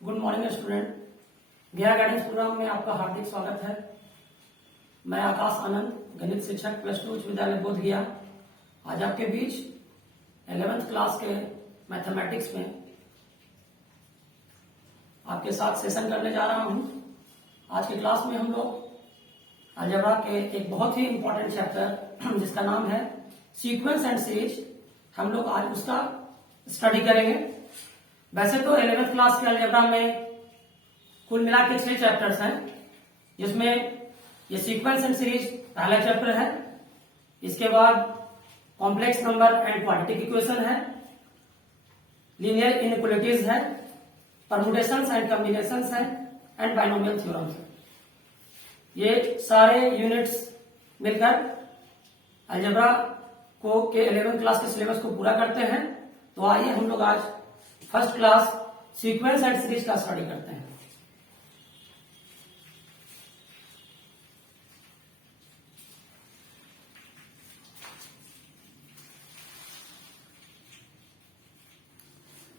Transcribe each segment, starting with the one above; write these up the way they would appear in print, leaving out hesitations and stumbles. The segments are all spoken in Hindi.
Good morning student. गया गाइडेंस प्रोग्राम में आपका हार्दिक स्वागत है। मैं आकाश आनंद, गणित शिक्षक प्लस 2 उच्च विद्यालय बोध गया, आज आपके बीच 11th क्लास के मैथमेटिक्स में आपके साथ सेशन करने जा रहा हूं। आज की क्लास में हम लोग अलजेब्रा के एक बहुत ही इंपॉर्टेंट चैप्टर जिसका नाम है सीक्वेंस एंड सीरीज, हम लोग आज उसका स्टडी करेंगे। वैसे तो 11th क्लास के अलजेब्रा में कुल मिला के 6 चैप्टर्स हैं, जिसमें ये सीक्वेंस एंड सीरीज पहला चैप्टर है। इसके बाद complex number and quadratic equation है, लीनियर इनइक्वालिटीज है, परम्यूटेशंस एंड कॉम्बिनेशंस है एंड बाइनोमियल थ्योरम्स है। ये सारे यूनिट्स मिलकर अलजेब्रा को के 11th क्लास के सिलेबस को पूरा करते हैं। तो आइए हम लोग आज first class sequence and series का स्टडी करते हैं।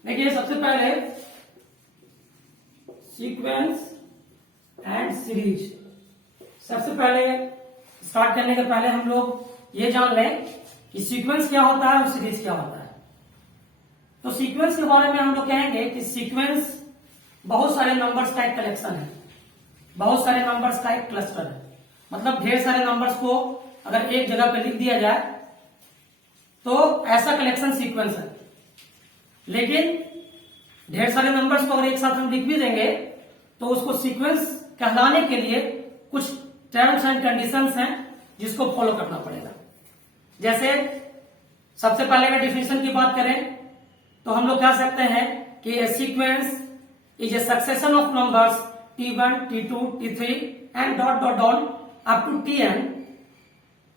देखिए, सबसे पहले सीक्वेंस एंड सीरीज। सबसे पहले स्टार्ट करने के पहले हम लोग ये जान लें कि सीक्वेंस क्या होता है और सीरीज क्या होता है। तो सीक्वेंस के बारे में हम लोग कहेंगे कि सीक्वेंस बहुत सारे नंबर्स का एक कलेक्शन है, बहुत सारे नंबर्स का एक क्लस्टर है। मतलब ढेर सारे नंबर्स को अगर एक जगह पे लिख दिया जाए तो ऐसा कलेक्शन सीक्वेंस है। लेकिन ढेर सारे नंबर्स को अगर एक साथ हम लिख भी देंगे तो उसको सीक्वेंस कहलाने के लिए कुछ टर्म्स एंड कंडीशंस हैं जिसको फॉलो करना पड़ेगा। जैसे सबसे पहले अगर डिफिनेशन की बात करें तो हम लोग कह सकते हैं कि a sequence is a succession of numbers t1, t2, t3 and dot dot dot up to tn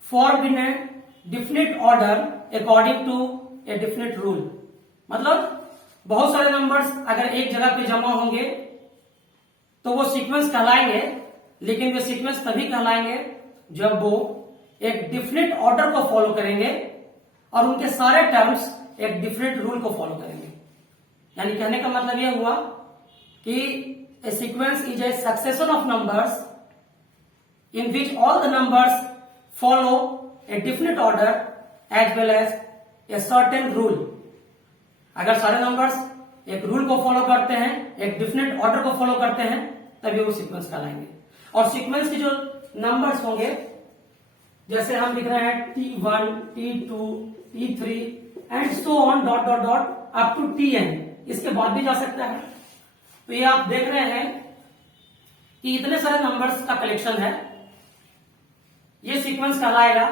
formed in a definite order according to a definite rule. मतलब बहुत सारे नंबर्स अगर एक जगह पे जमा होंगे तो वो सीक्वेंस कहलाएंगे, लेकिन वे सीक्वेंस तभी कहलाएंगे जब वो एक डिफिनिट ऑर्डर को फॉलो करेंगे और उनके सारे टर्म्स एक डिफरेंट रूल को फॉलो करेंगे। यानी कहने का मतलब यह हुआ कि a sequence is a succession of numbers in which all the numbers follow a definite order as well as a certain rule. अगर सारे नंबर्स एक रूल को फॉलो करते हैं, एक डिफिनिट ऑर्डर को फॉलो करते हैं, तभी वो सीक्वेंस कहलाएंगे। और सीक्वेंस के जो नंबर्स होंगे, जैसे हम लिख रहे हैं t1, t2, t3 and so on dot dot dot up to tn, इसके बाद भी जा सकता है। तो ये आप देख रहे हैं कि इतने सारे नंबर्स का कलेक्शन है, ये सीक्वेंस कहलाएगा।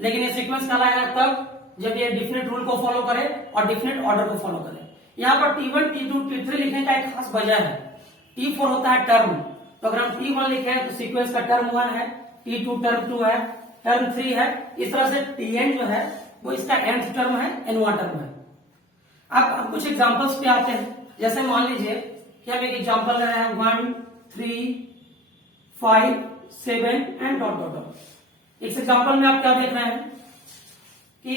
लेकिन ये सीक्वेंस कहलाएगा तब जब ये डिफिनिट रूल को फॉलो करे और डिफिनिट ऑर्डर को फॉलो करे। यहां पर t1, t2, t3 लिखने का एक खास वजह है। t4 होता है टर्म, तो अगर हम t1 लिखे तो सीक्वेंस का टर्म 1 है, t2 टर्म 2 है, टर्म 3 है। इस तरह से tn जो है वो इसका nth टर्म है, nवां टर्म है। अब कुछ एग्जांपल्स पे आते हैं। जैसे मान लीजिए कि हम एक एग्जांपल ले रहे हैं 1, 3, 5, 7 एंड डॉट डॉट डॉट। इस एग्जांपल में आप क्या देख रहे हैं कि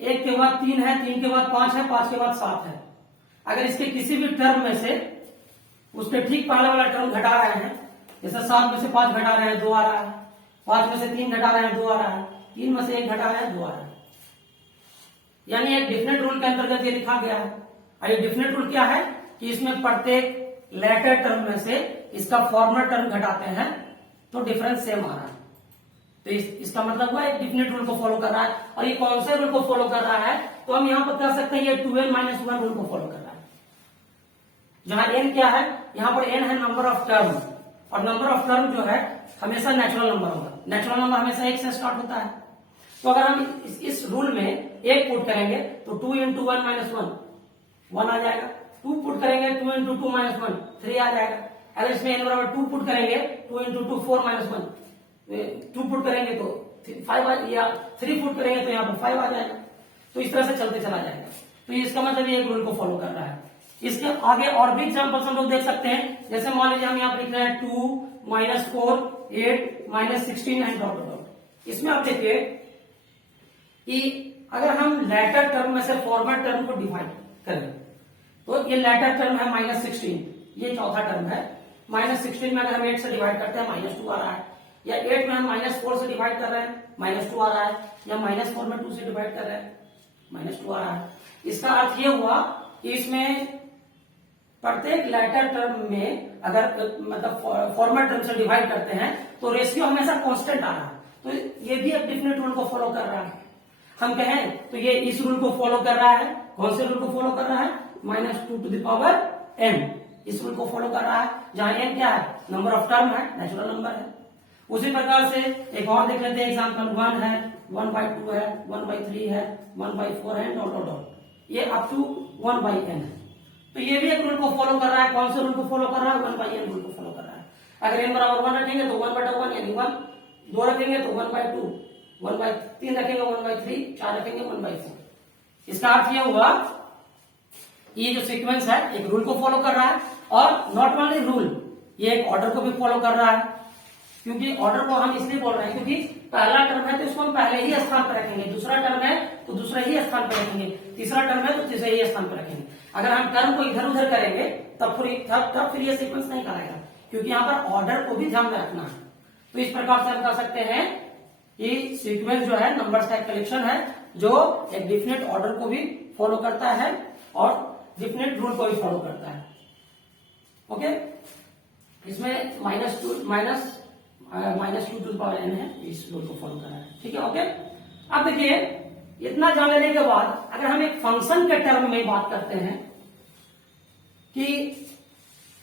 1 के बाद 3 है, 3 के बाद 5 है, 5 के बाद 7 है। अगर इसके किसी भी टर्म में से उसके ठीक पहले वाला टर्म घटा रहे हैं, जैसे 7 में से 5 घटा रहे हैं 2 आ रहा है, 5 में से 3 घटा रहे हैं 2 आ रहा है, 3 में से 1 घटा रहे हैं 2 आ रहा है। यानी एक डिफिनेट रूल के अंतर्गत ये लिखा गया है। और ये डिफिनेट रूल क्या है कि इसमें प्रत्येक लेटर टर्म में से इसका फॉर्मल टर्म घटाते हैं तो डिफरेंस सेम आ रहा है। तो इसका मतलब हुआ एक डिफिनेट रूल को फॉलो कर रहा है। और ये कौन से रूल को फॉलो कर रहा है, तो हम यहां पर कह सकते हैं ये 2n-1 रूल को फॉलो कर रहा है। जहां n क्या है, यहां पर n है नंबर ऑफ टर्म, और नंबर ऑफ टर्म जो है हमेशा नेचुरल नंबर होगा। नेचुरल नंबर हमेशा 1 से स्टार्ट होता है। तो अगर हम इस रूल में 1 पुट करेंगे तो 2 into 1 - 1 1 आ जाएगा। 2 पुट करेंगे 2 into 2 - 1 3 आ जाएगा। अगर इसमें n बराबर 2 पुट करेंगे 2 into 2 4 - 1 2 पुट करेंगे तो 5 या 3 पुट करेंगे तो यहाँ पर 5 आ जाएगा। तो इस तरह से चलते चला जाएगा। तो इसका मतलब ये एक रूल को फॉलो कर रहा है। इसके आगे और भी एग्जाम्पल्स हम लोग देख सकते हैं। जैसे मान लीजिए हम यहाँ पर लिख रहे हैं 2, -4, 8, -16 एंड डॉट डॉट। इसमें आप देखिए कि अगर हम लेटर टर्म में से फॉरवर्ड टर्म को डिवाइड करें तो ये लेटर टर्म है -16, ये चौथा टर्म है। -16 में अगर हम 8 से डिवाइड करते हैं -2 आ रहा है, या 8 में हम -4 से डिवाइड कर रहे हैं -2 आ रहा है, या -4 में 2 से डिवाइड कर रहे हैं -2 आ रहा है। इसका अर्थ ये हुआ कि इसमें प्रत्येक लेटर टर्म में अगर मतलब फॉर्मल टर्म से डिवाइड करते हैं तो रेशियो हमेशा कांस्टेंट आ रहा है। तो ये भी एक डेफिनेट रूल को फॉलो कर रहा है। हम कहें तो ये इस रूल को फॉलो कर रहा है। कौन से रूल को फॉलो कर रहा है? -2n इस रूल को फॉलो कर रहा है, जहां n क्या है? नंबर ऑफ टर्म है, नेचुरल नंबर है। उसी प्रकार से एक और देख लेते हैं एग्जाम्पल। 1 है, 1/2 है, 1/3 है, 1/4 है, डॉट ये अप टू 1/n है। तो ये भी एक रूल को फॉलो कर रहा है। कौन से रूल को फॉलो कर रहा है? 1/n रूल को फॉलो कर रहा है। अगर n बराबर 1 रखेंगे तो 1/1 यानी 1, 2 रखेंगे तो 1/2, 1/3 रखेंगे 1/3, 4 रखेंगे 1/4। इसका अर्थ यह हुआ ये जो सीक्वेंस है एक रूल को फॉलो कर रहा है, और नॉट ओनली रूल, ये एक ऑर्डर को भी फॉलो कर रहा है। क्योंकि ऑर्डर को हम इसलिए बोल रहे हैं क्योंकि पहला टर्म है तो इसको हम पहले ही स्थान पर रखेंगे, दूसरा टर्म है तो दूसरे ही स्थान पर रखेंगे, तीसरा टर्म है तो तीसरे ही स्थान पर रखेंगे। अगर हम टर्म को इधर उधर करेंगे तब फिर ये सीक्वेंस नहीं कराएगा, क्योंकि यहाँ पर ऑर्डर को भी ध्यान में रखना है। तो इस प्रकार से हम कह सकते हैं कि सीक्वेंस जो है नंबर्स का एक कलेक्शन है जो एक डिफिनेट ऑर्डर को भी फॉलो करता है और डिफिनेट रूल को भी फॉलो करता है। ओके, इसमें -2 टू पावर n है, इस रूल को फॉलो कर रहा है। ठीक है, ओके। अब देखिए इतना जान लेने के बाद अगर हम एक फंक्शन के टर्म में बात करते हैं कि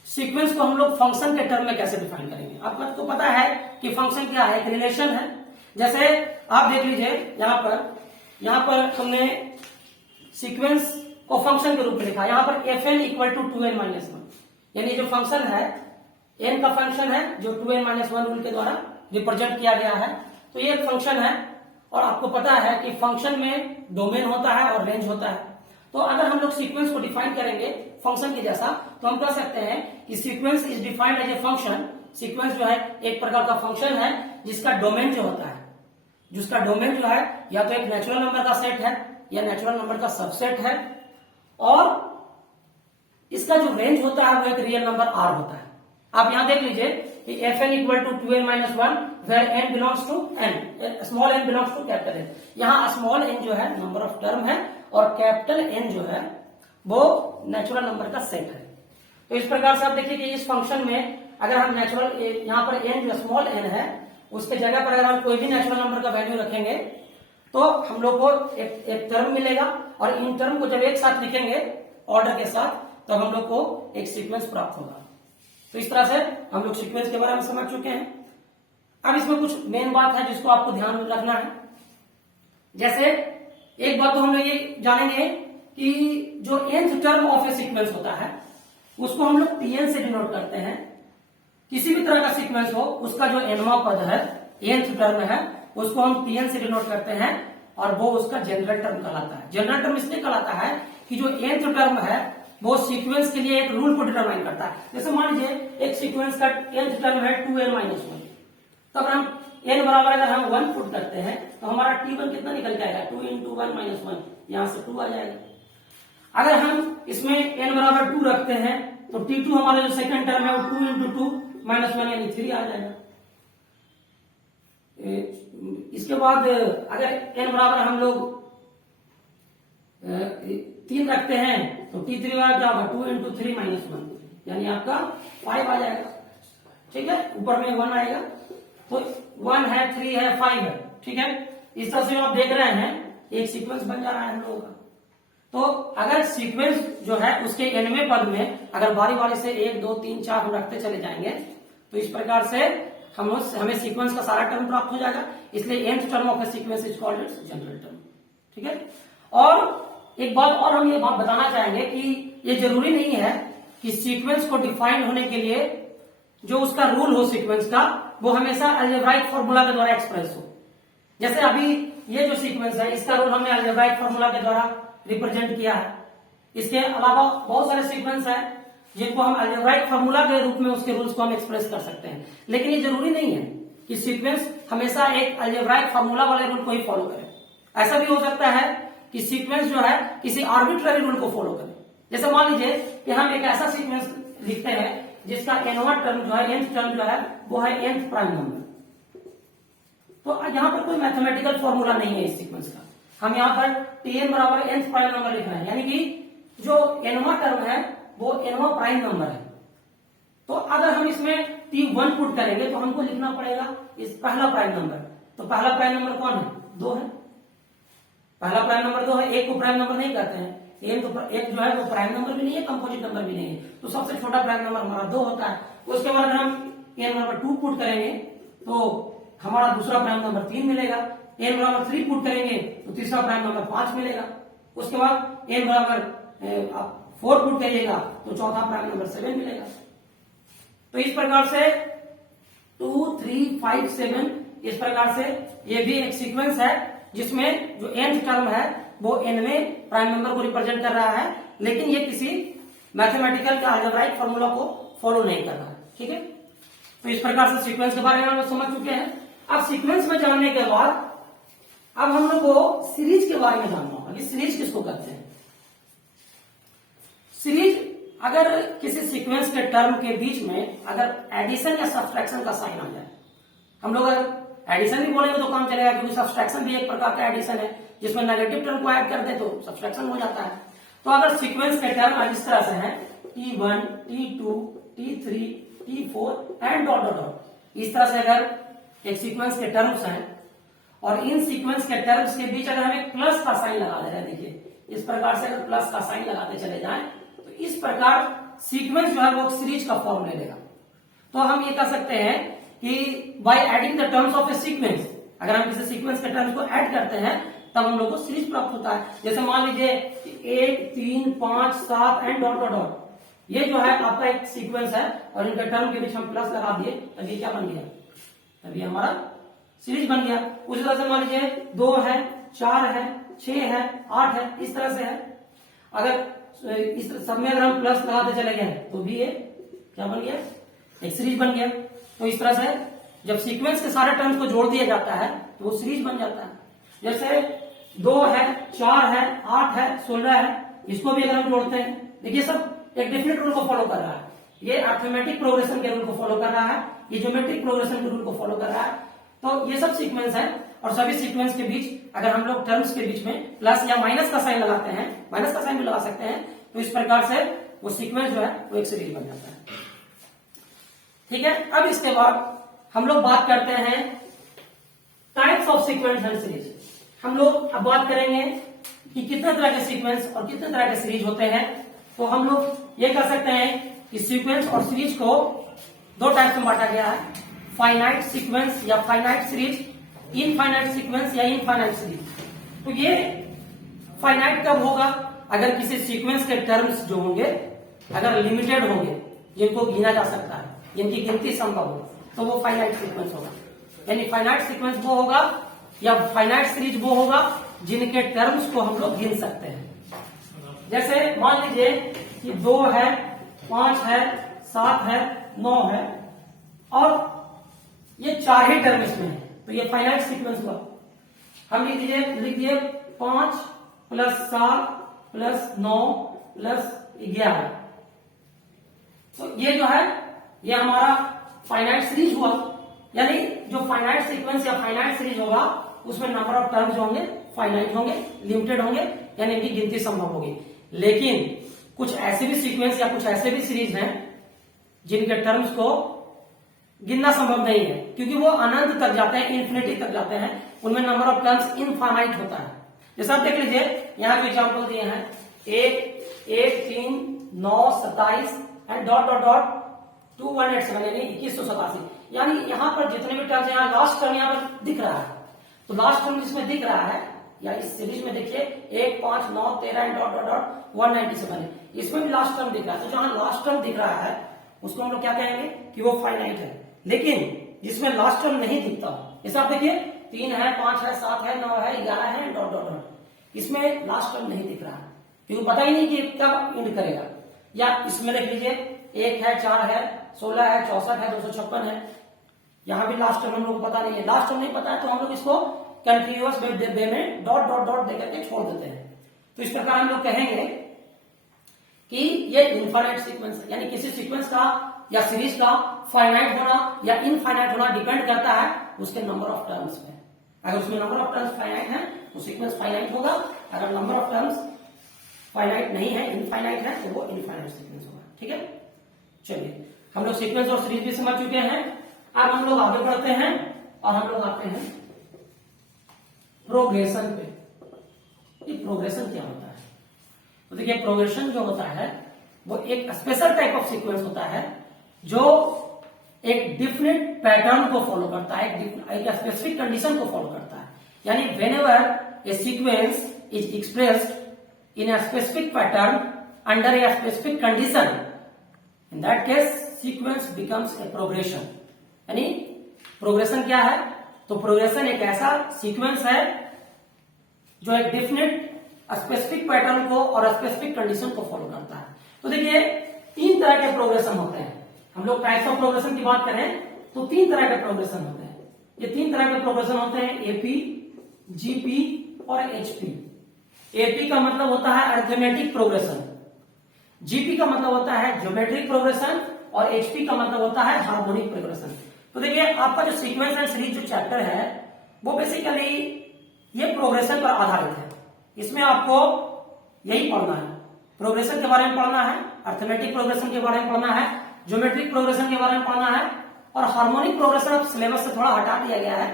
सीक्वेंस को हम लोग फंक्शन के टर्म में कैसे डिफाइन करेंगे। आपको तो पता है कि फंक्शन क्या है, एक रिलेशन है। जैसे आप देख लीजिए यहां पर हमने सीक्वेंस को फंक्शन के रूप में लिखा। यहां पर fn इक्वल टू 2n-1, यानी जो फंक्शन है n का फंक्शन है जो 2n-1 रूल के द्वारा रिप्रेजेंट किया गया है। तो ये एक फंक्शन है, और आपको पता है कि फंक्शन में डोमेन होता है और रेंज होता है। तो अगर हम लोग सीक्वेंस को डिफाइन करेंगे फंक्शन के जैसा तो हम कह सकते हैं कि sequence is defined as a function. Sequence जो है एक प्रकार का फंक्शन है जिसका डोमेन जो होता है, जिसका डोमेन जो है या तो एक नेचुरल नंबर का सेट है या नेचुरल नंबर का सबसेट है, और इसका जो रेंज होता है वो एक रियल नंबर r होता है। आप यहां देख लीजिए कि fn equal to 2n-1 where n belongs to n, small n belongs to capital n। यहां स्मॉल n जो है नंबर ऑफ टर्म है और कैपिटल n जो है वो नेचुरल नंबर का सेट है। तो इस प्रकार से आप देखिए कि इस फंक्शन में अगर हम नेचुरल यहां पर n जो स्मॉल n है उसके जगह पर अगर हम कोई भी नेचुरल नंबर का वैल्यू रखेंगे तो हम लोग को एक टर्म मिलेगा, और इन टर्म को जब एक साथ लिखेंगे ऑर्डर के साथ तो हम लोग को एक सीक्वेंस प्राप्त होगा। तो इस तरह से हम लोग सीक्वेंस के बारे में समझ चुके हैं। अब इसमें कुछ मेन बात है जिसको आपको ध्यान में रखना है। जैसे एक बात तो हम लोग ये जानेंगे कि जो nth term of A sequence होता है उसको हम लोग tn से डिनोट करते हैं। किसी भी तरह का सीक्वेंस हो उसका जो nवां पद है, nth टर्म है, उसको हम tn से डिनोट करते हैं, और वो उसका जनरल टर्म कहलाता है। जनरल टर्म इसलिए कहलाता है कि जो nth टर्म है वो सीक्वेंस के लिए एक रूल को डिटरमाइन करता है। जैसे मान लीजिए एक सीक्वेंस का nth टर्म है 2n-1, तो अगर हम n बराबर अगर हम 1 पुट करते हैं तो हमारा t1 कितना निकल जाएगा? 2 × 1 - 1, यहां से 2 आ जाएगा। अगर हम इसमें n बराबर 2 रखते हैं तो t2 हमारा जो सेकंड टर्म है वो 2 × 2 - 1 यानी 3 आ जाएगा। इसके बाद अगर n बराबर हम लोग 3 रखते हैं तो t3 क्या होगा? 2 × 3 - 1 यानी आपका 5 आ जाएगा। ठीक है, ऊपर में 1 आएगा, तो 1 है, 3 है, 5 है। ठीक है, इस तरह से आप देख रहे हैं एक सीक्वेंस बन जा रहा है हम लोगों का। तो अगर सीक्वेंस जो है उसके nवें पद में अगर बारी बारी से 1 2 3 4 हम रखते चले जाएंगे तो इस प्रकार से हमें सीक्वेंस का सारा टर्म प्राप्त हो जाएगा। इसलिए nth term of A sequence is called its general term. ठीक है, और एक बात और हम ये बात बताना चाहेंगे कि ये जरूरी नहीं है कि सीक्वेंस को डिफाइन होने के लिए जो उसका रूल हो सीक्वेंस का वो हमेशा अलजेब्राइक फार्मूला के द्वारा एक्सप्रेस हो। जैसे अभी ये जो सीक्वेंस है इसका रूल हमने अलजेब्राइक फार्मूला के द्वारा रिप्रेजेंट किया है। इसके अलावा बहुत सारे सीक्वेंस है जिनको हम अलजेब्राइक फार्मूला के रूप में उसके रूल्स को हम एक्सप्रेस कर सकते हैं। लेकिन ये जरूरी नहीं है कि सीक्वेंस हमेशा एक अलजेब्राइक फार्मूला वाले रूल को ही फॉलो करे। ऐसा भी हो सकता है कि सीक्वेंस जो है किसी आर्बिट्ररी रूल को फॉलो करे। जैसे मान लीजिए कि हम एक ऐसा सीक्वेंस लिखते हैं जिसका nवां टर्म जो है, nth टर्म जो है वो है nth प्राइम नंबर। तो यहां पर कोई मैथमेटिकल फॉर्मूला नहीं है इस सीक्वेंस का, हम यहां पर tn बराबर nth प्राइम नंबर लिख रहे हैं, यानी कि जो nवां टर्म है वो nवां प्राइम नंबर है। तो अगर हम इसमें t1 पुट करेंगे तो हमको लिखना पड़ेगा इस पहला प्राइम नंबर। तो पहला प्राइम नंबर कौन है? 2 है। पहला प्राइम नंबर 2 है, एक को प्राइम नंबर नहीं कहते हैं। एक जो है वो प्राइम नंबर भी नहीं है, कंपोजिट नंबर भी नहीं है, तो सबसे छोटा प्राइम नंबर हमारा 2 होता है। उसके बाद हम n बराबर 2 पुट करेंगे तो हमारा दूसरा प्राइम नंबर 3 मिलेगा। n बराबर 3 पुट करेंगे तो तीसरा प्राइम नंबर 5 मिलेगा। उसके बाद n बराबर 4 पुट करिएगा तो चौथा प्राइम नंबर 7 मिलेगा। तो इस प्रकार से 2, 3, 5, 7 इस प्रकार से ये भी एक सीक्वेंस है जिसमें जो nth टर्म है वो nवें प्राइम नंबर को रिप्रेजेंट कर रहा है, लेकिन ये किसी मैथमेटिकल या अलजेब्राइक फार्मूला को फॉलो नहीं कर रहा है। ठीक है, तो इस प्रकार से सीक्वेंस के बारे में हम लोग समझ चुके हैं। अब सीक्वेंस में जानने के बाद अब हम लोग को सीरीज के बारे में जानना होगा। सीरीज किसको कहते हैं? सीरीज अगर किसी सीक्वेंस के टर्म के बीच में अगर एडिशन या सब्सट्रैक्शन का साइन आ जाए, हम लोग अगर एडिशन भी बोलेंगे तो काम चलेगा, क्योंकि सब्सट्रैक्शन भी एक प्रकार का एडिशन है, जिसमें नेगेटिव टर्म को ऐड कर दे तो सब्सट्रैक्शन हो जाता है। तो अगर सीक्वेंस के टर्म इस तरह से हैं t1, t2, t3, t4 and dot dot dot, इस तरह से अगर एक सीक्वेंस के टर्म्स हैं और इन सीक्वेंस के टर्म्स के बीच अगर हम एक प्लस का साइन लगा दे रहे हैं, देखिए इस प्रकार से अगर प्लस का साइन लगाते चले जाएं तो इस प्रकार सीक्वेंस जो है वो सीरीज का फॉर्म ले लेगा। तो हम ये कह सकते हैं कि by adding the terms of A sequence, अगर हम किसी सीक्वेंस के टर्म्स को ऐड करते हैं तब हम लोग को सीरीज प्राप्त होता है। जैसे मान लीजिए 1, 3, 5, 7 एंड डॉट डॉट डॉट, ये जो है आपका एक सीक्वेंस है और इनके टर्म के बीच हम प्लस लगा दिए तब ये क्या बन गया? तब ये हमारा सीरीज बन गया। उसी तरह से मान लीजिए 2 है, 4 है, 6 है, 8 है, इस तरह से है। अगर इस सब में अगर हम प्लस लगाते चले गए तो भी ये क्या बन गया? एक सीरीज बन गया। तो इस तरह से जब सीक्वेंस के सारे टर्म्स को जोड़ दिया जाता है तो वो सीरीज बन जाता है। जैसे 2 है, 4 है, 8 है, 16 है, इसको भी अगर हम जोड़ते हैं, देखिए सब एक डेफिनेट रूल को फॉलो कर रहा है। ये अर्थमेटिक प्रोग्रेशन के रूल को फॉलो कर रहा है, ये ज्योमेट्रिक प्रोग्रेशन के रूल को फॉलो कर रहा है। तो ये सब सीक्वेंस है और सभी सीक्वेंस के बीच अगर हम लोग टर्म्स के बीच में प्लस या माइनस का साइन लगाते हैं, माइनस का साइन भी लगा सकते हैं, तो इस प्रकार से वो सीक्वेंस जो है वो एक सीरीज बन जाता है। ठीक है, अब इसके बाद हम लोग बात करते हैं types of sequence and series. हम लोग अब बात करेंगे कि कितने तरह के सीक्वेंस और कितने तरह के सीरीज होते हैं। तो हम लोग ये कर सकते हैं कि सीक्वेंस और सीरीज को 2 टाइप्स में बांटा गया है, फाइनाइट सीक्वेंस या फाइनाइट सीरीज, इनफाइनाइट सीक्वेंस या इनफाइनाइट सीरीज। तो ये फाइनाइट कब होगा? अगर किसी सीक्वेंस के टर्म्स जो होंगे अगर लिमिटेड होंगे, जिनको गिना जा सकता है, जिनकी गिनती संभव हो, तो वो फाइनाइट सीक्वेंस होगा। यानी फाइनाइट सीक्वेंस वो होगा या फाइनाइट सीरीज वो होगा जिनके टर्म्स को हम लोग गिन सकते हैं। जैसे मान लीजिए कि 2 है, 5 है, 7 है, 9 है और ये 4 ही टर्म इसमें है, तो ये फाइनाइट सीक्वेंस हुआ। हम लिख दिए 5 + 7 + 9 + 11, तो ये जो है ये हमारा फाइनाइट सीरीज हुआ। यानी जो फाइनाइट सीक्वेंस या फाइनाइट सीरीज होगा उसमें नंबर ऑफ टर्म्स जो होंगे फाइनाइट होंगे, लिमिटेड होंगे, यानी इनकी गिनती संभव होगी। लेकिन कुछ ऐसे भी सीक्वेंस या कुछ ऐसे भी सीरीज हैं जिनके टर्म्स को गिनना संभव नहीं है, क्योंकि वो अनंत तक जाते हैं, इन्फिनिटी तक जाते हैं, उनमें नंबर ऑफ टर्म्स इनफाइनाइट होता है। जैसे आप देख लीजिए यहां जो एग्जाम्पल दिए हैं 1, 3, 9, 27 एंड डॉट डॉट डॉट 2187 यानी 2187। यानी यहाँ पर जितने भी टर्म्स यहाँ लास्ट टर्म यहाँ पर दिख रहा है, तो लास्ट टर्म जिसमें दिख रहा है या इस सीरीज में देखिए 1, 5, 9, 13 डॉट डॉट डॉट 197 है, इसमें भी लास्ट टर्म दिख रहा है। तो जहां लास्ट टर्म दिख रहा है उसको हम लोग क्या कहेंगे कि वो फाइनाइट है। लेकिन जिसमें लास्ट टर्म नहीं दिखता, जैसे आप देखिए 3 है, 5 है, 7 है, 9 है, 11 है डॉट डॉट डॉट, इसमें लास्ट टर्म नहीं दिख रहा है क्योंकि पता ही नहीं कि कब एंड करेगा। या इसमें देख लीजिए 1 है, 4 है, 16 है, 64 है, 256 है, यहां भी लास्ट टर्म हम लोग को पता नहीं है। लास्ट टर्म नहीं पता है तो हम लोग इसको कंटिन्यूअस वे में डॉट डॉट डॉट देकर के छोड़ देते हैं। तो इस प्रकार हम लोग कहेंगे कि ये इनफाइनाइट सीक्वेंस है, यानी किसी सीक्वेंस का या सीरीज का फाइनाइट होना या इनफाइनाइट होना डिपेंड करता है उसके नंबर ऑफ टर्म्स पे। अगर उसमें नंबर ऑफ टर्म्स फाइनाइट है तो सीक्वेंस फाइनाइट होगा, अगर नंबर ऑफ टर्म्स फाइनाइट नहीं है, इनफाइनाइट है, तो वो इनफाइनाइट सीक्वेंस होगा। ठीक है, चलिए हम लोग सीक्वेंस और सीरीज भी समझ चुके हैं। अब हम लोग आगे बढ़ते हैं और हम लोग आते हैं प्रोग्रेशन पे। ये प्रोग्रेशन क्या होता है? तो देखिए प्रोग्रेशन जो होता है वो एक स्पेशल टाइप ऑफ सीक्वेंस होता है जो एक डिफरेंट पैटर्न को फॉलो करता है, एक स्पेसिफिक कंडीशन को फॉलो करता है। यानी whenever A sequence is expressed in a specific pattern under a specific condition, in that case sequence becomes a progression. यानी प्रोग्रेशन क्या है? तो प्रोग्रेशन एक ऐसा सीक्वेंस है जो एक डिफरेंट स्पेसिफिक पैटर्न को और स्पेसिफिक कंडीशन को फॉलो करता है। तो देखिए तीन तरह के प्रोग्रेशन होते हैं। हम लोग टाइप्स ऑफ प्रोग्रेशन की बात करें तो तीन तरह के प्रोग्रेशन होते हैं। ये तीन तरह के प्रोग्रेशन होते हैं, एपी, जीपी और एचपी। एपी का मतलब होता है अरिथमेटिक प्रोग्रेशन, जीपी का मतलब होता है ज्योमेट्रिक प्रोग्रेशन और एचपी का मतलब होता है हार्मोनिक प्रोग्रेशन। तो देखिए आपका जो सीक्वेंस एंड सीरीज जो चैप्टर है वो बेसिकली ये प्रोग्रेशन पर आधारित है। इसमें आपको यही पढ़ना है, प्रोग्रेशन के बारे में पढ़ना है, अरिथमेटिक प्रोग्रेशन के बारे में पढ़ना है, ज्योमेट्रिक प्रोग्रेशन के बारे में पढ़ना है और हार्मोनिक प्रोग्रेशन अब सिलेबस से थोड़ा हटा दिया गया है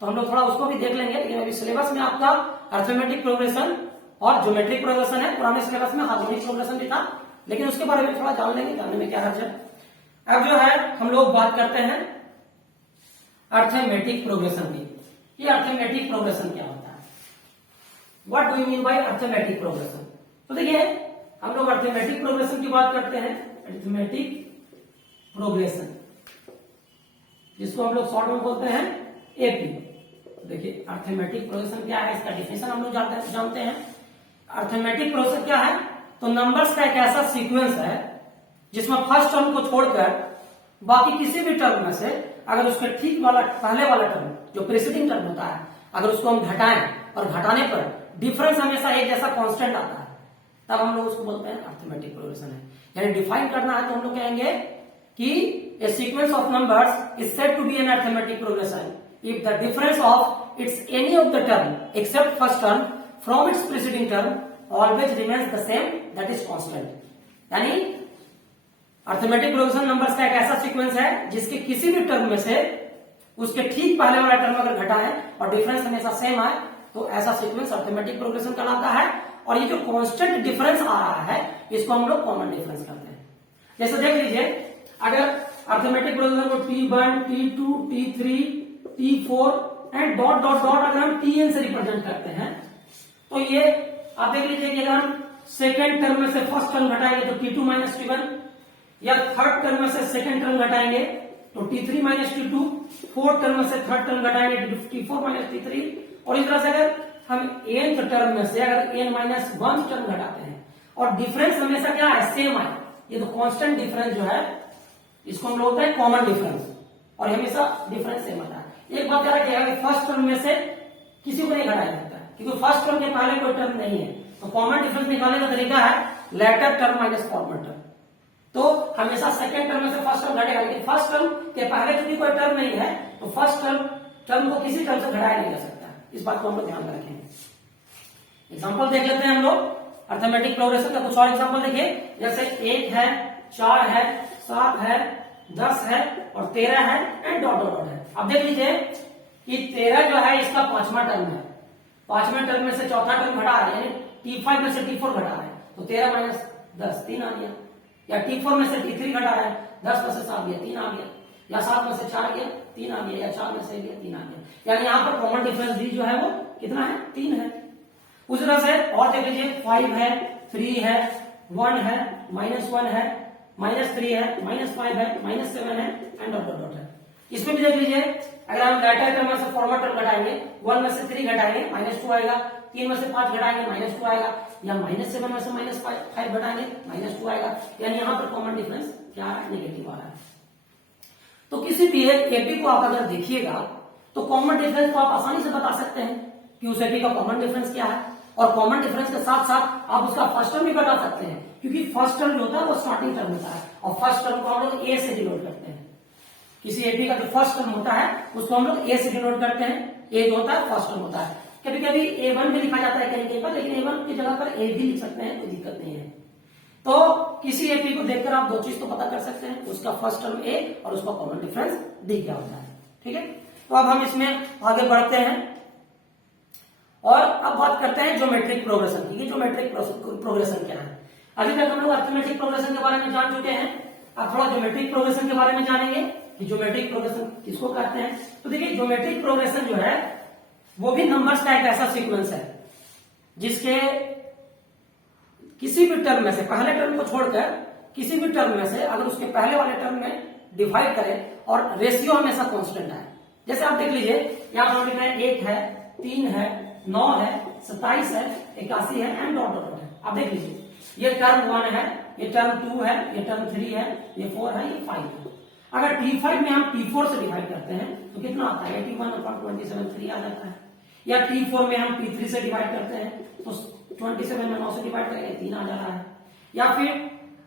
तो हम लोग थोड़ा उसको भी देख लेंगे। लेकिन अभी सिलेबस में आपका अरिथमेटिक प्रोग्रेशन और ज्योमेट्रिक प्रोग्रेशन है, पुराने सिलेबस में हार्मोनिक प्रोग्रेशन भी था, लेकिन उसके बारे में थोड़ा जान लेंगे, जानने में क्या हर्ज है। अब जो है हम लोग बात करते हैं अरिथमेटिक प्रोग्रेशन की। ये अरिथमेटिक प्रोग्रेशन क्या होता है? What do you mean by arithmetic progression? तो देखिए हम लोग अरिथमेटिक प्रोग्रेशन की बात करते हैं, अरिथमेटिक प्रोग्रेशन जिसको हम लोग शॉर्ट में बोलते हैं एपी। देखिए अरिथमेटिक प्रोग्रेशन क्या है, इसका डिफिनेशन हम लोग जानते हैं। अरिथमेटिक प्रोग्रेशन क्या है? तो नंबर्स का एक ऐसा सीक्वेंस है जिसमें फर्स्ट टर्म को छोड़कर बाकी किसी भी टर्म में से अगर उसके ठीक वाला पहले वाला टर्म जो प्रीसीडिंग टर्म होता है अगर उसको हम घटाएं और घटाने पर डिफरेंस हमेशा एक जैसा कांस्टेंट आता है, तब हम लोग उसको बोलते हैं अरिथमेटिक प्रोग्रेशन है। यानी डिफाइन करना है तो हम लोग कहेंगे कि a sequence of numbers is said to be an arithmetic progression if the difference of its any of the term except first term from its preceding term always remains the same, that is constant. यानी अरिथमेटिक प्रोग्रेशन नंबर्स का एक ऐसा सीक्वेंस है जिसके किसी भी टर्म में से उसके ठीक पहले वाला टर्म अगर घटाएं और डिफरेंस हमेशा सेम आए तो ऐसा सीक्वेंस अरिथमेटिक प्रोग्रेशन कहलाता है। और ये जो कांस्टेंट डिफरेंस आ रहा है इसको हम लोग कॉमन डिफरेंस करते हैं। जैसे देख लीजिए अगर अरिथमेटिक प्रोग्रेशन को T1, T2, T3, T4 and dot dot dot अगर हम Tn से रिप्रेजेंट करते हैं तो ये आप देख लीजिए कि अगर हम सेकेंड टर्म में से फर्स्ट टर्म घटाएंगे तो T2 माइनस T1 या थर्ड टर्म में से सेकेंड टर्म घटाएंगे तो T3 minus T2, fourth term में से थर्ड टर्म घटाएंगे T4 माइनस T3 और इस तरह से अगर हम nth टर्म में से अगर n माइनस 1 टर्म घटाते हैं और डिफरेंस हमेशा क्या है? सेम आए। ये तो कांस्टेंट डिफरेंस जो है इसको हम लोग बोलते हैं कॉमन डिफरेंस और हमेशा डिफरेंस सेम आता है। एक बात याद रखिएगा कि फर्स्ट टर्म में से किसी को नहीं घटाया जाता है क्योंकि फर्स्ट टर्म के पहले कोई टर्म नहीं है। तो कॉमन डिफरेंस निकालने का तरीका है latter term minus common term. तो हमेशा सेकेंड टर्म में से फर्स्ट टर्म घटेगा, लेकिन फर्स्ट टर्म के पहले क्योंकि कोई टर्म नहीं है तो फर्स्ट टर्म को किसी टर्म से घटाया नहीं जा सकता। इस बात को हम लोग ध्यान में रखेंगे। एग्जांपल देख लेते हैं हम लोग अरिथमेटिक प्रोग्रेशन का। कुछ और एग्जांपल देखिए, जैसे 1 है, 4 है, 7 है, 10 है और 13 है एंड डॉट डॉट डॉट है। अब देख लीजिए कि 13 जो है इसका पांचवा टर्म है, पांचवें टर्म में से चौथा टर्म घटा रहे हैं यानी T5 में से T4 घटा रहे हैं तो 13 माइनस 10 3 आ गया, या T4 में से T3 घटा रहे हैं 10 में से 7 गया 3 आ गया, या 7 में से 4 गया 3 आ गया, या 4 में से गया 3 आ गया। यानी यहाँ पर कॉमन डिफरेंस भी जो है वो कितना है? 3 है। उस तरह से और देख लीजिए 5 है, 3 है, 1 है, -1 है, -3 है, -5 है, -7 है एंड डॉट डॉट है। इसमें भी देख लीजिए अगर हम लेटर टर्म में से फॉर्मल टर्म घटाएंगे 1 में से 3 घटाएंगे -2 आएगा, 3 में से 5 घटाएंगे -2 आएगा, या -7 में से -5 घटाएंगे -2 आएगा। यानी यहाँ पर कॉमन डिफरेंस क्या है? नेगेटिव आ रहा है। तो किसी भी एक एपी को आप अगर देखिएगा तो कॉमन डिफरेंस को आप आसानी से बता सकते हैं कि उस एपी का कॉमन डिफरेंस क्या है और कॉमन डिफरेंस के साथ साथ आप उसका फर्स्ट टर्म भी बता सकते हैं क्योंकि फर्स्ट टर्म जो होता है वो स्टार्टिंग टर्म होता है और फर्स्ट टर्म को हम लोग ए से डिनोट करते हैं। किसी एपी का जो फर्स्ट टर्म होता है उसको हम लोग ए से डिनोट करते हैं। ए जो होता है फर्स्ट टर्म होता है। कभी कभी A1 भी लिखा जाता है कहीं पर, लेकिन A1 की जगह पर ए भी लिख सकते हैं, कोई दिक्कत नहीं है। तो किसी एपी को देखकर आप दो चीज तो पता कर सकते हैं, उसका फर्स्ट टर्म ए और उसका कॉमन डिफरेंस डी क्या होता है। ठीक है, तो अब हम इसमें आगे बढ़ते हैं और अब बात करते हैं ज्योमेट्रिक प्रोग्रेशन की। ज्योमेट्रिक प्रोग्रेशन क्या है? अभी तक हम लोग अर्थमेटिक प्रोग्रेशन के बारे में जान चुके हैं, अब थोड़ा ज्योमेट्रिक प्रोग्रेशन के बारे में जानेंगे कि ज्योमेट्रिक प्रोग्रेशन किसको कहते हैं। तो देखिए, ज्योमेट्रिक प्रोग्रेशन जो है वो भी नंबर्स का एक ऐसा सीक्वेंस है जिसके किसी भी टर्म में से, पहले टर्म को छोड़कर किसी भी टर्म में से अगर उसके पहले वाले टर्म में डिवाइड करें और रेशियो हमेशा कांस्टेंट है। जैसे आप देख लीजिए, यहां पर लिख रहे हैं 1 है, 3 है, 9 है, 27 है, 81 है एंड डॉट डॉट है। आप देख लीजिए, ये टर्म 1 है, ये टर्म 2 है, ये टर्म 3 है, ये 4 है, ये 5 है। अगर T5 में हम T4 से डिवाइड करते हैं तो कितना आता है? 81/27 3 आ जाता है। या T4 में हम T3 से डिवाइड करते हैं तो 27 में 9 से डिवाइड करेंगे 3 आ जा रहा है। या फिर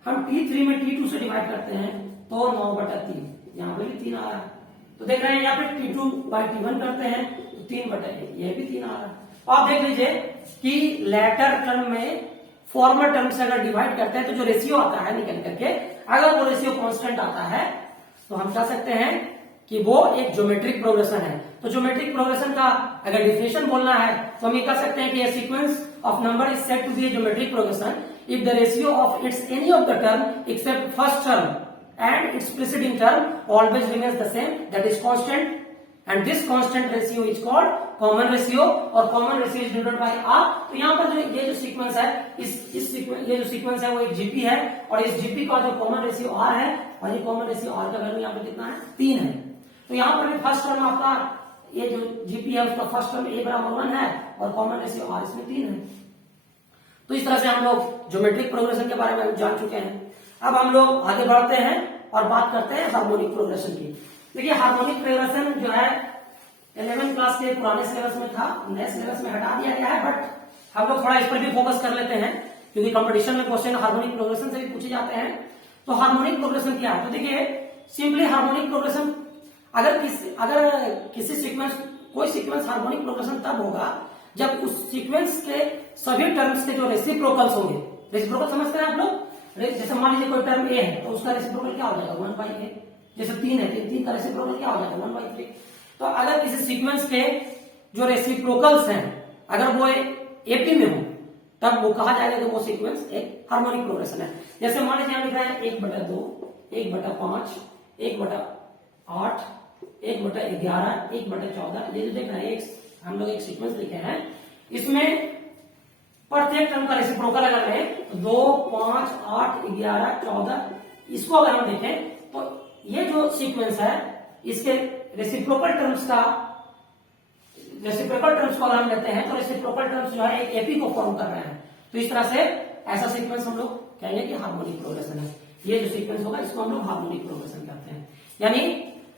हम T3 में T2 से डिवाइड करते हैं तो 9/3, यहाँ पे भी 3 आ रहा है। तो देख रहे हैं, या फिर T2/T1 करते हैं तो 3/1, ये भी 3 आ रहा है। तो आप देख लीजिए कि लेटर टर्म में फॉर्मल टर्म से अगर डिवाइड करते हैं तो जो रेशियो आता है निकल करके, अगर वो रेशियो कांस्टेंट आता है तो हम कह सकते हैं कि वो एक ज्योमेट्रिक प्रोग्रेशन है। तो ज्योमेट्रिक प्रोग्रेशन का अगर डिफिनेशन बोलना है तो हम ये कह सकते हैं कि a sequence of number is said to be a geometric progression if the ratio of its any of the term except first term and its preceding term always remains the same, that is constant, and this constant ratio is called common ratio और common ratio is denoted by r। तो यहाँ पर जो ये जो सीक्वेंस है, ये जो सीक्वेंस है वो एक जीपी है और इस जीपी का जो कॉमन रेशियो r है और ये कॉमन रेशियो r का वैल्यू यहाँ पर कितना है? 3 है। तो यहाँ पर फर्स्ट टर्म आपका ये जो जीपी है उसका फर्स्ट टर्म a बराबर 1 है और कॉमन रेशियो r इसमें 3 है। तो इस तरह से हम लोग ज्योमेट्रिक प्रोग्रेशन के बारे में जान चुके हैं। अब हम लोग आगे बढ़ते हैं और बात करते हैं हार्मोनिक प्रोग्रेशन की। देखिए, हार्मोनिक प्रोग्रेशन जो है 11th क्लास के पुराने सिलेबस में था, नए सिलेबस में हटा दिया गया है, बट हम लोग थोड़ा इस पर भी फोकस कर लेते हैं क्योंकि कंपटीशन में क्वेश्चन हार्मोनिक प्रोग्रेशन से भी पूछे जाते हैं। तो हार्मोनिक प्रोग्रेशन क्या है? तो देखिए, सिंपली हार्मोनिक प्रोग्रेशन अगर किसी सीक्वेंस, कोई सीक्वेंस हार्मोनिक प्रोग्रेशन तब होगा जब उस सीक्वेंस के सभी टर्म्स के जो रेसिप्रोकल्स होंगे। रेसिप्रोकल समझते हैं आप लोग? जैसे मान लीजिए कोई टर्म ए है तो उसका रेसिप्रोकल क्या हो जाएगा? 1/a। जैसे 3 है, 3 का रेसिप्रोकल क्या हो जाएगा? 1/3। तो अगर किसी सीक्वेंस के जो रेसिप्रोकल्स हैं अगर वो एपी में हो तब वो कहा जाएगा कि वो सीक्वेंस एक हार्मोनिक प्रोग्रेशन है। जैसे मान लीजिए हम लिख रहे हैं 1/2, 1/5, 1/8, 1/11, 1/14। ये जो देख रहे हैं हम लोग एक सीक्वेंस लिखे हैं, इसमें प्रत्येक टर्म का रेसिप्रोकल अगर लें तो 2, 5, 8, 11, 14, इसको अगर हम देखें तो ये जो सीक्वेंस है इसके रेसिप्रोकल टर्म्स को अगर हम लेते हैं तो रेसिप्रोकल टर्म्स जो है एक एपी को फॉर्म कर रहे हैं। तो इस तरह से ऐसा सीक्वेंस हम लोग कहेंगे कि हार्मोनिक प्रोग्रेशन है। ये जो सीक्वेंस होगा इसको हम लोग हार्मोनिक प्रोग्रेशन कहते हैं। यानी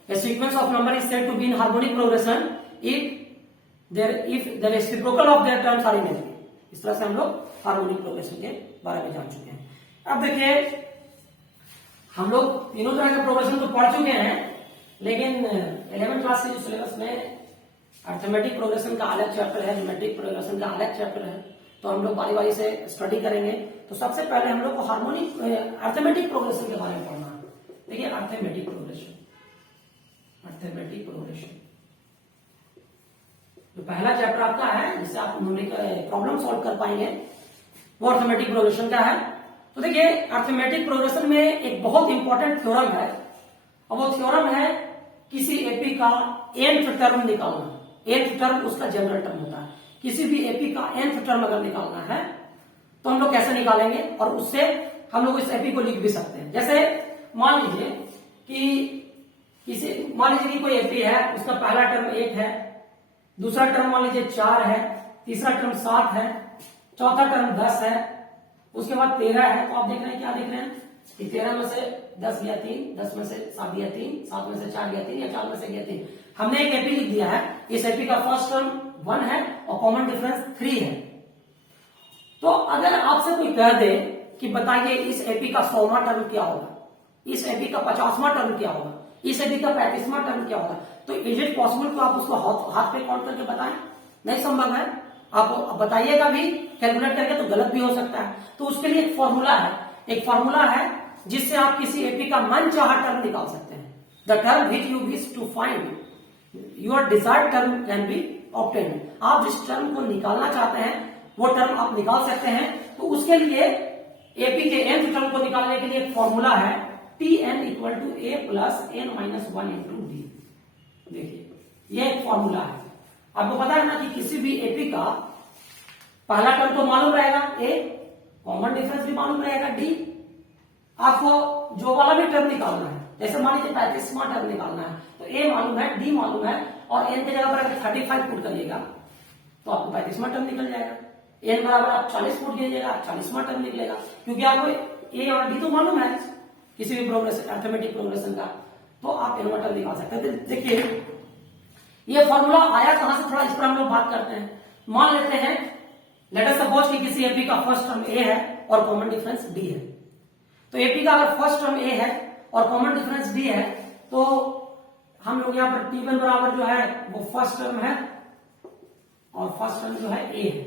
a sequence of number is said to be in harmonic progression if the reciprocal of their terms are in A। इस तरह से हम लोग हार्मोनिक प्रोग्रेशन के बारे में जान चुके हैं। अब देखिए, हम लोग तीनों तरह के प्रोग्रेशन तो पढ़ चुके हैं, लेकिन 11th क्लास के जो सिलेबस में अर्थमेटिक प्रोग्रेशन का अलग चैप्टर है, ज्योमेट्रिक प्रोग्रेशन का अलग चैप्टर है, तो हम लोग बारी बारी से स्टडी करेंगे। तो सबसे पहले हम लोग को हार्मोनिक अर्थमेटिक प्रोग्रेशन के बारे में पढ़ना है। देखिए, अर्थमेटिक प्रोग्रेशन जो पहला चैप्टर आपका है जिससे आप प्रॉब्लम सॉल्व कर पाएंगे वो अर्थमेटिक प्रोग्रेशन का है। तो देखिए, अर्थमेटिक प्रोग्रेशन में एक बहुत इंपॉर्टेंट थ्योरम है और वो थ्योरम है किसी एपी का nth टर्म निकालना। nth टर्म उसका जनरल टर्म होता है। किसी भी एपी का nth टर्म अगर निकालना है तो हम लोग कैसे निकालेंगे और उससे हम लोग इस एपी को लिख भी सकते हैं। जैसे मान लीजिए कि कोई एपी है, उसका पहला टर्म 1 है, दूसरा टर्म मान लीजिए 4 है, तीसरा टर्म 7 है, चौथा टर्म 10 है, उसके बाद 13 है। तो आप देख रहे हैं, क्या देख रहे हैं कि 13 में से 10 गया 3, 10 में से 7 गया 3, 7 में से 4 गया 3 या 4 में से गया 3। हमने एक एपी लिख दिया है। इस एपी का फर्स्ट टर्म 1 है और कॉमन डिफरेंस 3 है। तो अगर आपसे कोई कह दे कि बताइए इस एपी का 100वां टर्म क्या होगा, इस एपी का 50वां टर्म क्या होगा, इस एपी का 35वां टर्म क्या होगा, तो इज इट पॉसिबल कि आप उसको हाथ पे काउंट करके बताएं? नहीं संभव है। आप बताइएगा भी कैलकुलेट करके तो गलत भी हो सकता है। तो उसके लिए एक फॉर्मूला है जिससे आप किसी एपी का मन चाहा टर्म निकाल सकते हैं। The term which you wish to find your desired term can be obtained. आप जिस टर्म को निकालना चाहते हैं वो टर्म आप निकाल सकते हैं। तो उसके लिए एपी के nth टर्म को निकालने के लिए एक फॉर्मूला है Tn equal to a plus n minus 1 into d. देखिए ये एक फॉर्मूला है। आपको पता है ना कि किसी भी एपी का पहला टर्म तो मालूम रहेगा a, कॉमन डिफरेंस भी मालूम रहेगा d। आपको जो वाला भी टर्म निकालना है, जैसे मान लीजिए 35वां टर्म निकालना है, तो a मालूम है, d मालूम है, और n की जगह पर अगर 35 पुट करिएगा तो आपको 35वां टर्म निकल जाएगा। n बराबर आप 40 पुट कीजिएगा, 40वां टर्म निकलेगा, क्योंकि आपको a और d तो मालूम है किसी भी प्रोग्रेशन, अर्थमेटिक प्रोग्रेशन का, तो आप n टर्म निकाल सकते हैं। देखिए ये फॉर्मूला आया कहां से, थोड़ा इस पर हम लोग बात करते हैं। मान लेते हैं लेट अस सपोज कि किसी एपी का फर्स्ट टर्म a है और कॉमन डिफरेंस d है। तो एपी का अगर फर्स्ट टर्म a है और कॉमन डिफरेंस d है, तो हम लोग यहाँ पर T1 बराबर जो है वो फर्स्ट टर्म है और फर्स्ट टर्म जो है a है।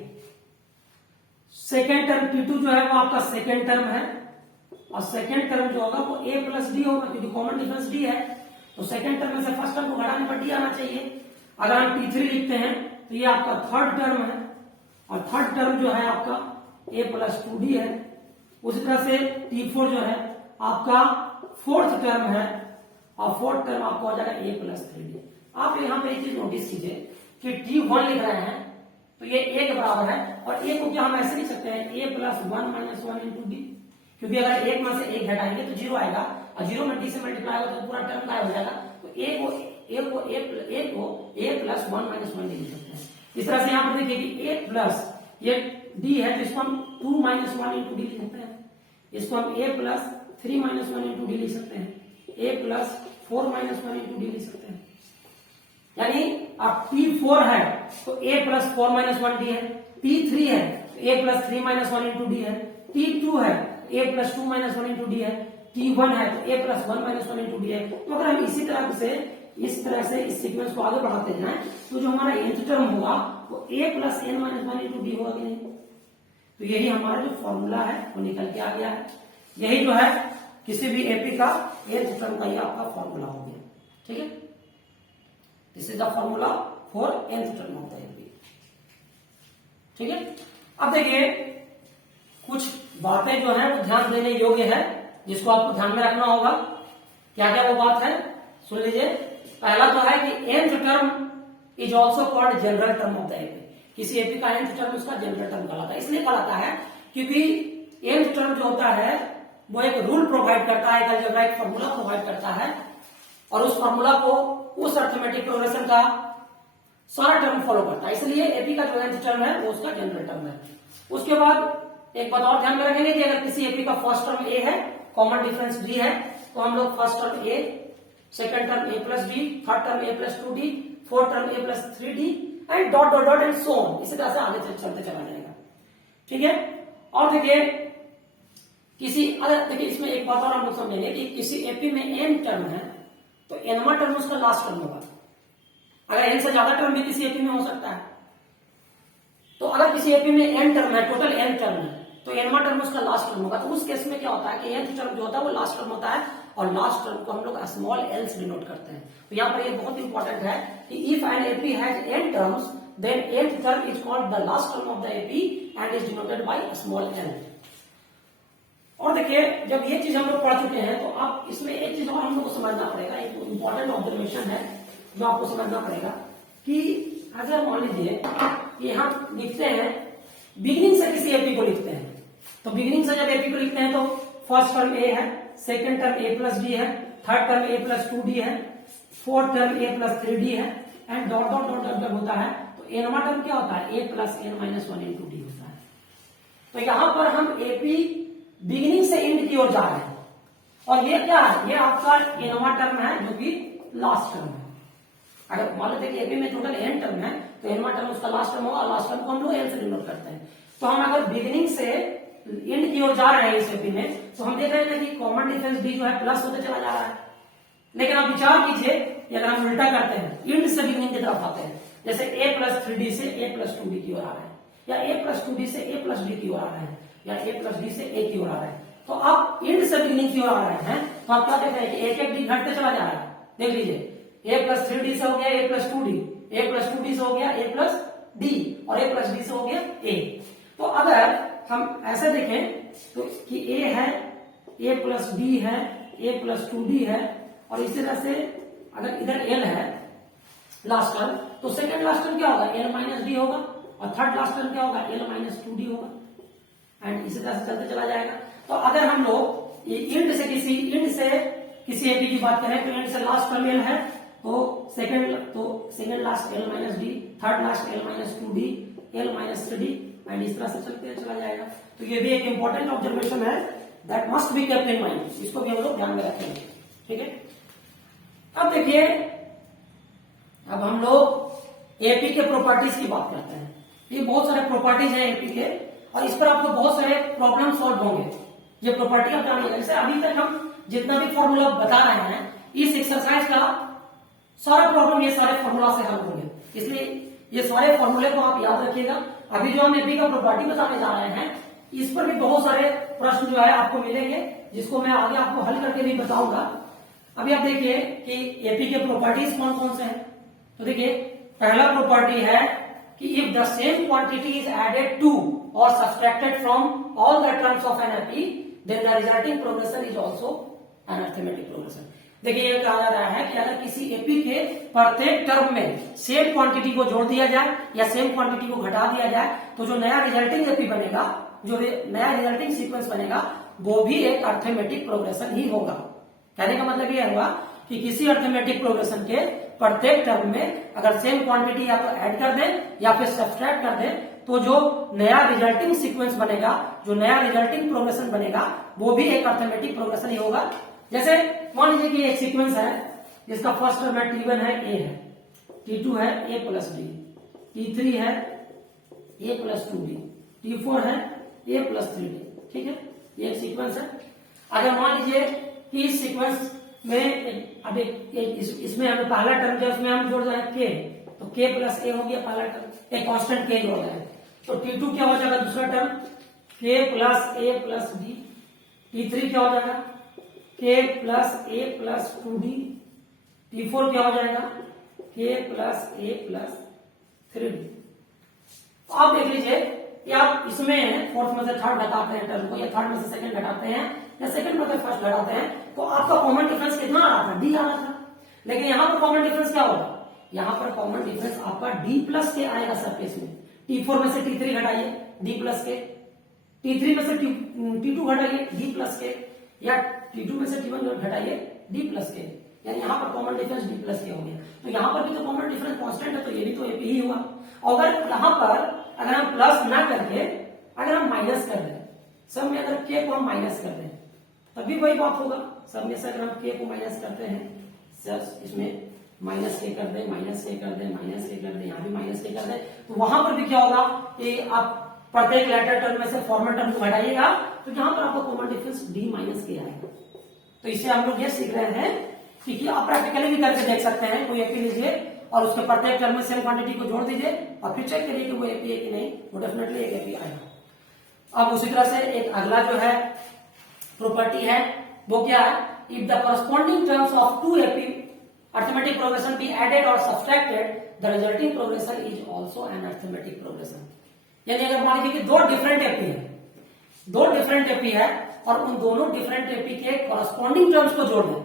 सेकेंड टर्म T2 जो है वो आपका सेकेंड टर्म है, और सेकेंड टर्म जो होगा वो a प्लस डी होगा, क्योंकि कॉमन डिफरेंस d है। तो सेकेंड टर्म में से फर्स्ट टर्म को घटाने पर d आना चाहिए। अगर हम T3 लिखते हैं तो ये आपका थर्ड टर्म है, और थर्ड टर्म जो है आपका a प्लस 2d है। उसी तरह से T4 जो है आपका फोर्थ टर्म है, और फोर्थ टर्म आपको आ जाएगा a प्लस 3d। आप यहाँ पे एक चीज नोटिस कीजिए कि T1 लिख रहे हैं तो ये a के बराबर है, और a को क्या हम ऐसे लिख सकते हैं a plus 1 minus 1 into D, क्योंकि अगर एक में से एक घटाएंगे तो जीरो आएगा, और जीरो में d से मल्टीप्लाई होगा तो पूरा टर्म गायब हो जाएगा। तो a को a प्लस 1 माइनस 1 लिख सकते हैं। इस तरह से यहाँ पर देखिए कि a प्लस ये d है तो इसको हम 2 माइनस 1 इंटू डी लिख सकते हैं, इसको हम a plus 3 minus 1 into D लिख सकते हैं, a plus 4 minus 1 into D लिख सकते हैं। यानी अब T4 है तो a प्लस 4 माइनस 1 डी है, T3 है तो a plus 3 minus 1 into D है, T2 है a plus 2 minus 1 into D है, T1 है तो a plus 1 minus 1 into D है। तो अगर हम इसी तरह से इस सीक्वेंस को आगे बढ़ाते जाएं तो जो हमारा nth टर्म होगा वो a plus n minus 1 into D होगा कि नहीं। तो यही हमारा जो फॉर्मूला है वो निकल के आ गया है। यही जो है किसी भी एपी का nth टर्म का ये आपका फॉर्मूला हो गया। ठीक है, this is the formula for nth term of the AP. ठीक है, अब देखिए कुछ बातें जो है वो ध्यान देने योग्य है, जिसको आपको ध्यान में रखना होगा। क्या क्या वो बात है सुन लीजिए। पहला तो है कि nth term is also called general term of the AP. किसी एपी का nth टर्म उसका जनरल टर्म कहलाता है। इसलिए कहलाता है क्योंकि nth टर्म जो होता है वो एक रूल प्रोवाइड करता है, एक अलजेब्राइक फॉर्मूला प्रोवाइड करता है, और उस फॉर्मूला को उस अर्थमेटिक प्रोग्रेशन का सारा टर्म फॉलो करता है। इसलिए एपी का जो nth टर्म है वो उसका जनरल टर्म है। उसके बाद एक बात और ध्यान में रखेंगे कि अगर किसी एपी का फर्स्ट टर्म a है, कॉमन डिफरेंस d है, तो हम लोग first term a, second term a plus d, third term a plus 2d, fourth term a plus 3d and dot dot dot and so on, इसी तरह से आगे चलते चला जाएगा। ठीक है, और देखिए देखिए इसमें एक बात और हम लोग समझेंगे कि किसी एपी में n टर्म है तो nवां टर्म उसका लास्ट टर्म होगा। अगर n से ज्यादा टर्म भी किसी एपी में हो सकता है, तो अगर किसी एपी में n टर्म है, टोटल n टर्म है, तो nवां टर्म उसका लास्ट टर्म होगा। तो उस केस में क्या होता है कि nth टर्म जो होता है वो लास्ट टर्म होता है, और लास्ट टर्म को हम लोग स्मॉल l से डिनोट करते हैं। तो यहाँ पर ये बहुत इंपॉर्टेंट है कि if an AP has n terms then nth term is called the last term of the AP and is denoted by small l। और देखिए जब ये चीज हम लोग पढ़ चुके हैं तो अब इसमें एक चीज और हम लोग को समझना पड़ेगा, एक इंपॉर्टेंट ऑब्जर्वेशन है जो आपको समझना पड़ेगा कि अगर मान लीजिए कि हम लिखते हैं बिगिनिंग से किसी एपी को लिखते हैं, तो बिगिनिंग से जब एपी को लिखते हैं तो फर्स्ट टर्म a है, second term a plus d है, third term a plus 2d है, fourth term a plus 3d है and dot dot dot dot होता है। तो nवां टर्म क्या होता है a plus n minus 1 into d होता है। तो यहां पर हम एपी बिगिनिंग से एंड की ओर जा रहे हैं, और ये क्या है, ये आपका nवां टर्म है जो कि लास्ट टर्म है। अगर मान लेते हैं कि एपी में टोटल n टर्म है तो nवां टर्म उसका लास्ट टर्म होगा, लास्ट टर्म को हम लोग n से डिनोट करते हैं। तो हम अगर बिगिनिंग से इंड की ओर जा रहे हैं इस एपी में, तो हम देख रहे हैं कि कॉमन डिफरेंस डी जो है प्लस होते चला जा रहा है। लेकिन आप विचार कीजिए कि अगर हम उल्टा करते हैं, इंड से बिगिनिंग की तरफ आते हैं, जैसे a प्लस 3d से a प्लस 2d की ओर आ रहा है, या a प्लस 2d से a प्लस d की ओर आ रहा है, या a प्लस d से a की ओर आ रहा है, तो आप इंड से बिगिनिंग की ओर आ रहे हैं, तो आप क्या देख रहे हैं कि एक एक डी घटते चला जा रहा है। देख लीजिए a प्लस 3d से हो गया a plus 2d, a plus 2d से हो गया a प्लस d, और a प्लस d से हो गया a। तो अगर हम ऐसे देखें तो कि a है, a प्लस d है, a प्लस 2d है, और इसी तरह से अगर इधर l है लास्ट टर्म, तो सेकंड लास्ट टर्म क्या होगा, l माइनस डी होगा, और थर्ड लास्ट टर्म क्या होगा, l माइनस 2d होगा, एंड इसी तरह से चलते चला जाएगा। तो अगर हम लोग इंड से किसी एपी की बात करें, तो इंड से लास्ट टर्म l है, तो second last l minus D, third last l minus 2d, l minus 3d, and इस तरह से चलते चला जाएगा। तो ये भी एक इंपॉर्टेंट ऑब्जर्वेशन है, that must be kept in mind, इसको भी हम लोग ध्यान में रखेंगे। ठीक है, अब देखिए, अब हम लोग एपी के प्रॉपर्टीज की बात करते हैं। ये बहुत सारे प्रॉपर्टीज हैं एपी के, और इस पर आपको बहुत सारे प्रॉब्लम सॉल्व होंगे। ये प्रॉपर्टी आप जानिए, जैसे अभी तक हम जितना भी फॉर्मूला बता रहे हैं, इस एक्सरसाइज का सारा प्रॉब्लम ये सारे फॉर्मूला से हल होंगे, इसलिए ये सारे फॉर्मूले को आप याद रखिएगा। अभी जो हम एपी का प्रॉपर्टी बताने जा रहे हैं, इस पर भी बहुत सारे प्रश्न जो है आपको मिलेंगे, जिसको मैं आगे आपको हल करके भी बताऊंगा। अभी आप देखिए कि एपी के प्रॉपर्टीज कौन कौन से हैं। तो देखिए, पहला प्रॉपर्टी है कि if the same quantity is added to और subtracted from all the terms of an AP, then the resulting progression is also an arithmetic progression. देखिए, ये कहा जा रहा है कि अगर किसी एपी के प्रत्येक टर्म में सेम क्वांटिटी को जोड़ दिया जाए या सेम क्वांटिटी को घटा दिया जाए, तो जो नया रिजल्टिंग एपी बनेगा, जो नया रिजल्टिंग सीक्वेंस बनेगा, वो भी एक अरिथमेटिक प्रोग्रेशन ही होगा। कहने का मतलब ये हुआ कि किसी अरिथमेटिक प्रोग्रेशन के प्रत्येक टर्म में अगर सेम क्वांटिटी या तो ऐड कर दें या फिर सब्सट्रैक्ट कर दें, तो जो नया रिजल्टिंग सीक्वेंस बनेगा, जो नया रिजल्टिंग प्रोग्रेशन बनेगा, वो भी एक अरिथमेटिक प्रोग्रेशन ही होगा। जैसे मान लीजिए कि एक सीक्वेंस है जिसका फर्स्ट टर्म है T1 है A है, T2 है A प्लस D, T3 है A प्लस 2D, T4 है A प्लस 3D। ठीक है, ये एक सीक्वेंस है। अगर मान लीजिए कि इस सीक्वेंस में अब इसमें हमें पहला टर्म जो उसमें हम जोड़ रहे हैं K, तो K प्लस A हो गया पहला टर्म, एक कांस्टेंट K जोड़ रहे हैं, तो T2 क्या हो जाएगा दूसरा term, K plus A plus D, T3 क्या हो जाएगा K plus A plus 2D, T4 क्या हो जाएगा K plus A plus 3D। आप देख लीजिए कि आप इसमें फोर्थ में से थर्ड घटाते हैं टर्म को, या थर्ड में से सेकंड घटाते हैं, या सेकंड में से फर्स्ट घटाते हैं, तो आपका कॉमन डिफरेंस कितना आ रहा था, D आ रहा था। लेकिन यहाँ पर कॉमन डिफरेंस क्या होगा, यहाँ पर कॉमन डिफरेंस आपका D प्लस के आएगा सरफेस में। T4 में से T3 घटाइए D प्लस के, T3 में से T2 घटाइए D प्लस के, या T2 में से T1 घटाइए D प्लस के, यानी यहाँ पर कॉमन डिफरेंस D प्लस के हो गया। तो यहाँ पर भी तो कॉमन डिफरेंस कांस्टेंट है, तो ये भी तो एपी ही हुआ। और अगर यहाँ पर अगर हम प्लस ना करके अगर हम माइनस कर दें, सब में अगर K को हम माइनस कर दें, तभी वही बात होगा। सब में से अगर हम K को माइनस करते हैं, सर इसमें माइनस K कर दे, माइनस K कर दे, माइनस K कर दे, यहाँ भी माइनस K कर दे, तो वहां पर भी क्या होगा कि आप प्रत्येक लेटर टर्म में से फॉर्मल टर्म को घटाइएगा, तो यहाँ पर आपका common difference D minus K आएगा। तो इससे हम लोग ये सीख रहे हैं कि आप प्रैक्टिकली भी करके देख सकते हैं। कोई एपी लीजिए और उसके प्रत्येक टर्म में सेम क्वांटिटी को जोड़ दीजिए और फिर चेक करिए कि वो एपी है कि नहीं, वो डेफिनेटली एक एपी आएगा। अब उसी तरह से एक अगला जो है प्रॉपर्टी है, वो क्या है, if the corresponding terms of two AP arithmetic progression be added और subtracted, the resulting progression is also an arithmetic progression. यानी अगर मान लीजिए कि दो डिफरेंट एपी है और उन दोनों डिफरेंट एपी के करस्पॉन्डिंग टर्म्स को जोड़ दें।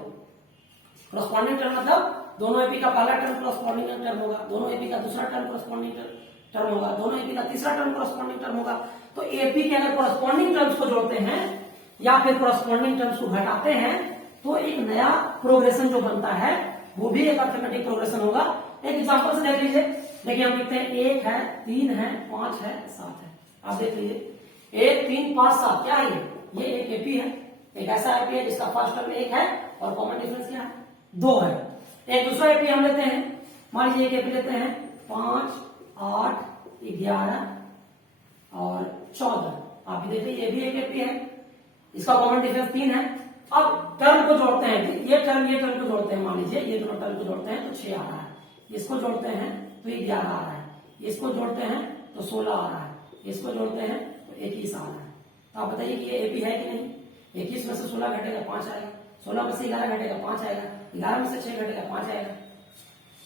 करस्पॉन्डिंग टर्म मतलब दोनों एपी का पहला टर्म करस्पॉन्डिंग टर्म होगा, दोनों एपी का दूसरा टर्म करस्पॉन्डिंग टर्म होगा, दोनों एपी का तीसरा टर्म करस्पॉन्डिंग टर्म होगा। तो एपी के अगर करस्पॉन्डिंग टर्म्स को जोड़ते हैं या फिर करस्पॉन्डिंग टर्म्स को घटाते हैं, तो एक नया प्रोग्रेशन जो बनता है वो भी एक अरिथमेटिक प्रोग्रेशन होगा। एक एग्जांपल से देख लीजिए। देखिए हम लिखते हैं 1 है, 3 है, 5 है, 7 है। आप देख लीजिए 1 3 5 7 क्या है, ये एक एपी है। एक ऐसा एपी है जिसका फर्स्ट टर्म 1 है और कॉमन डिफरेंस क्या है, 2 है। एक दूसरा एपी हम लेते हैं, मान लीजिए एक एपी लेते हैं 5 8 11 और 14। आप भी देखिए ये भी एक एपी है, इसका कॉमन डिफरेंस 3 है। अब टर्म को जोड़ते हैं, ये टर्म को जोड़ते हैं, मान लीजिए ये दोनों टर्म को जोड़ते हैं तो 6 आ रहा है, इसको जोड़ते हैं तो ये 11 आ रहा है, इसको जोड़ते हैं तो 16 आ रहा है, इसको जोड़ते हैं तो 21 आ रहा है। तो आप बताइए कि ये एपी है कि नहीं? 21 में से 16 घटेगा 5 आएगा, 16 में से 11 घटेगा 5 आएगा, 11 में से 6 घटेगा 5 आएगा।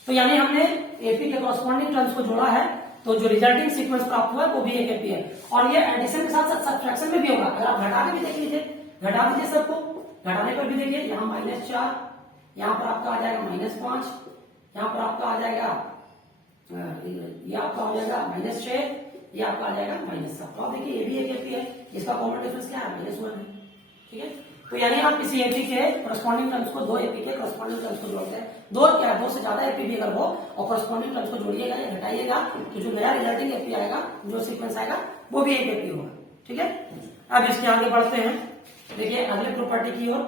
तो यानी हमने एपी के कॉरस्पॉन्डिंग टर्म्स को जोड़ा है, तो जो रिजल्टिंग सीक्वेंस प्राप्त हुआ है वो भी एक एपी है। और ये एडिशन के साथ साथ सब्ट्रैक्शन में भी होगा। अगर आप घटा के भी देख लीजिए, घटा दीजिए सबको, घटाने पर भी देखिए यहाँ -4, यहाँ पर आपका आ जाएगा -5, यहाँ पर आपका आ जाएगा ये आपका हो जाएगा -6, ये आपका आ जाएगा -7। तो आप देखिए ये भी एक एपी है, इसका कॉमन डिफरेंस क्या है? -1 है। ठीक है, तो यानी आप किसी एपी के करस्पॉन्डिंग टर्म्स को, दो एपी के करस्पॉन्डिंग टर्म्स को जोड़ते हैं, दो से ज्यादा एपी भी अगर हो और करस्पॉन्डिंग टर्म्स को जोड़िएगा या घटाइएगा तो जो नया रिजल्टिंग एपी आएगा, जो सीक्वेंस आएगा वो भी एक एपी होगा। ठीक है, अब इसके आगे बढ़ते हैं, देखिए अगले प्रॉपर्टी की ओर।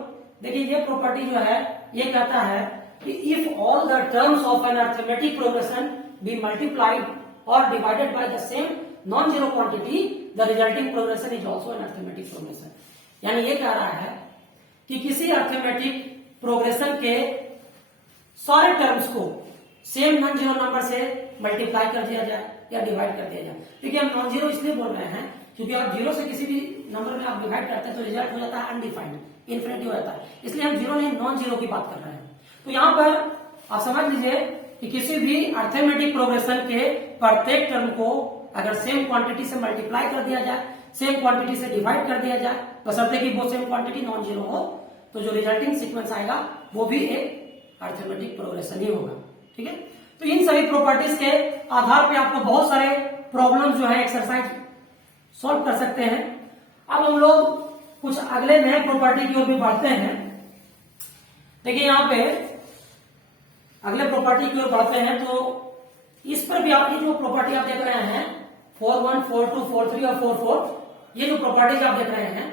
देखिए ये प्रॉपर्टी जो है ये कहता है कि if all the terms of an arithmetic progression be multiplied और divided by the same non zero quantity the resulting progression is also an arithmetic progression. यानी ये कह रहा है कि किसी अरिथमेटिक प्रोग्रेशन के सारे टर्म्स को सेम नॉन जीरो नंबर से मल्टीप्लाई कर दिया जाए या डिवाइड कर दिया जाए। देखिए हम नॉन जीरो इसलिए बोल रहे हैं क्योंकि आप जीरो से किसी भी नंबर में आप डिवाइड करते हैं तो रिजल्ट हो जाता है अनडिफाइंड, इन्फिनिटी हो जाता है, इसलिए हम जीरो नहीं नॉन जीरो की बात कर रहे हैं। तो यहां पर आप समझ लीजिए कि किसी भी अरिथमेटिक प्रोग्रेशन के प्रत्येक टर्म को अगर सेम क्वांटिटी से मल्टीप्लाई कर दिया जाए, सेम क्वांटिटी से डिवाइड कर दिया जाए, बशर्ते कि वो सेम क्वांटिटी नॉन जीरो हो, तो जो रिजल्टिंग सीक्वेंस आएगा वो भी एक अरिथमेटिक प्रोग्रेशन ही होगा। ठीक है, तो इन सभी प्रॉपर्टीज के आधार पे आपको बहुत सारे प्रॉब्लम जो है एक्सरसाइज सॉल्व कर सकते हैं। अब हम लोग कुछ अगले नए प्रॉपर्टी की ओर भी बढ़ते हैं। देखिए यहाँ पे अगले प्रॉपर्टी की ओर बढ़ते हैं तो इस पर भी आप ये जो प्रॉपर्टी आप देख रहे हैं 4, 1, 4, 2, 4, 3 और 4, 4, ये जो प्रॉपर्टीज आप देख रहे हैं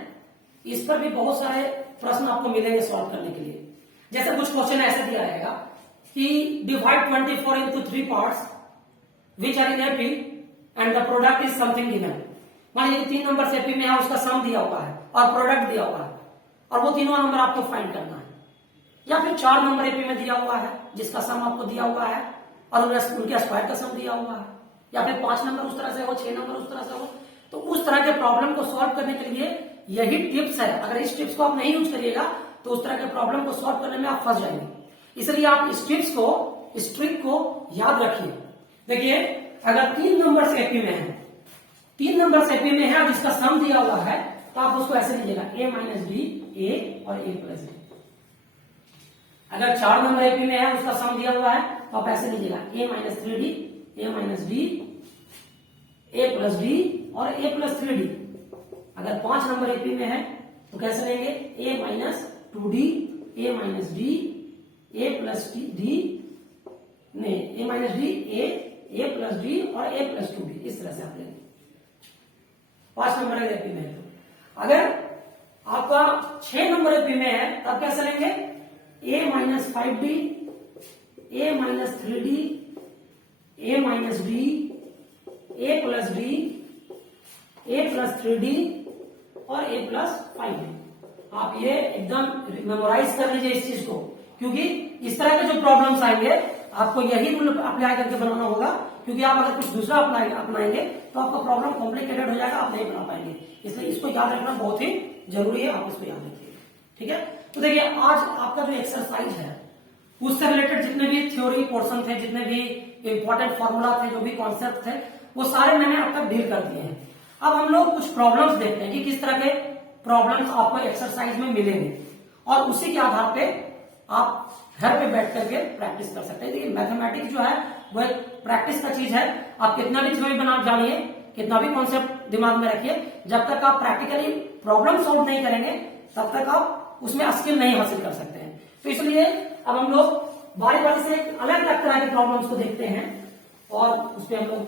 इस पर भी बहुत सारे प्रश्न आपको मिलेंगे सॉल्व करने के लिए। जैसे कुछ क्वेश्चन ऐसे दिया रहेगा कि divide 24 into 3 parts which are in AP and the product is something given। मान लीजिए 3 नंबर एपी में है, उसका सम दिया हुआ है और प्रोडक्ट दिया हुआ है और वो तीनों नंबर आपको फाइंड करना है। या फिर 4 नंबर एपी में दिया हुआ है जिसका सम आपको दिया हुआ है और उनके स्क्वायर का सम दिया हुआ है, या फिर 5 नंबर उस तरह से हो, 6 नंबर उस तरह से हो। तो उस तरह के प्रॉब्लम को सॉल्व करने के लिए यही टिप्स है। अगर इस टिप्स को आप नहीं यूज करिएगा तो उस तरह के प्रॉब्लम को सॉल्व करने में आप फंस जाएंगे। इसलिए आप इस टिप्स को, इस ट्रिक को याद रखिए। देखिए अगर 3 नंबर एपी में है, 3 नंबर एपी में है जिसका सम दिया हुआ है तो आप उसको ऐसे लीजिएगा a माइनस डी ए और a प्लस डी। अगर 4 नंबर एपी में है उसका सम दिया हुआ है तो आप ऐसे लीजिएगा a minus 3d, a minus D, a plus D और a प्लस 3d। अगर 5 नंबर एपी में है तो कैसे लेंगे a minus 2d, a minus D, a plus D, नहीं a minus D, a plus D और a प्लस 2d। इस तरह से आप लेंगे 5 नंबर एपी में है। अगर आपका 6 नंबर एपी में है तब कैसे लेंगे a minus 5d, a minus 3d, a minus D, a plus D, a plus 3d और a प्लस 5d। आप ये एकदम मेमोराइज कर लीजिए इस चीज को, क्योंकि इस तरह के जो प्रॉब्लम्स आएंगे आपको यही रूल अप्लाई करके बनाना होगा। क्योंकि आप अगर कुछ दूसरा अपनाएंगे तो आपका प्रॉब्लम कॉम्प्लिकेटेड हो जाएगा, आप नहीं बना पाएंगे। इसलिए इसको याद रखना बहुत ही जरूरी है, आप इसको याद रखिए। ठीक है, तो देखिए आज आपका जो एक्सरसाइज है उससे रिलेटेड जितने भी थ्योरी पोर्शन थे, जितने भी इंपॉर्टेंट फॉर्मूला थे, जो भी कॉन्सेप्ट थे, वो सारे मैंने अब तक डील कर दिए हैं। अब हम लोग कुछ प्रॉब्लम्स देखते हैं कि किस तरह के प्रॉब्लम्स आपको एक्सरसाइज में मिलेंगे और उसी के आधार पे आप घर पे बैठ करके प्रैक्टिस कर सकते हैं। देखिए मैथमेटिक्स जो है वो एक प्रैक्टिस का चीज है। आप कितना भी थ्योरी बना जानिए, कितना भी कॉन्सेप्ट दिमाग में रखिए, जब तक आप प्रैक्टिकली प्रॉब्लम सॉल्व नहीं करेंगे तब तक आप उसमें स्किल नहीं हासिल कर सकते हैं। तो इसलिए अब हम लोग बारी बारी से अलग अलग तरह के प्रॉब्लम्स को देखते हैं और उस पर हम लोग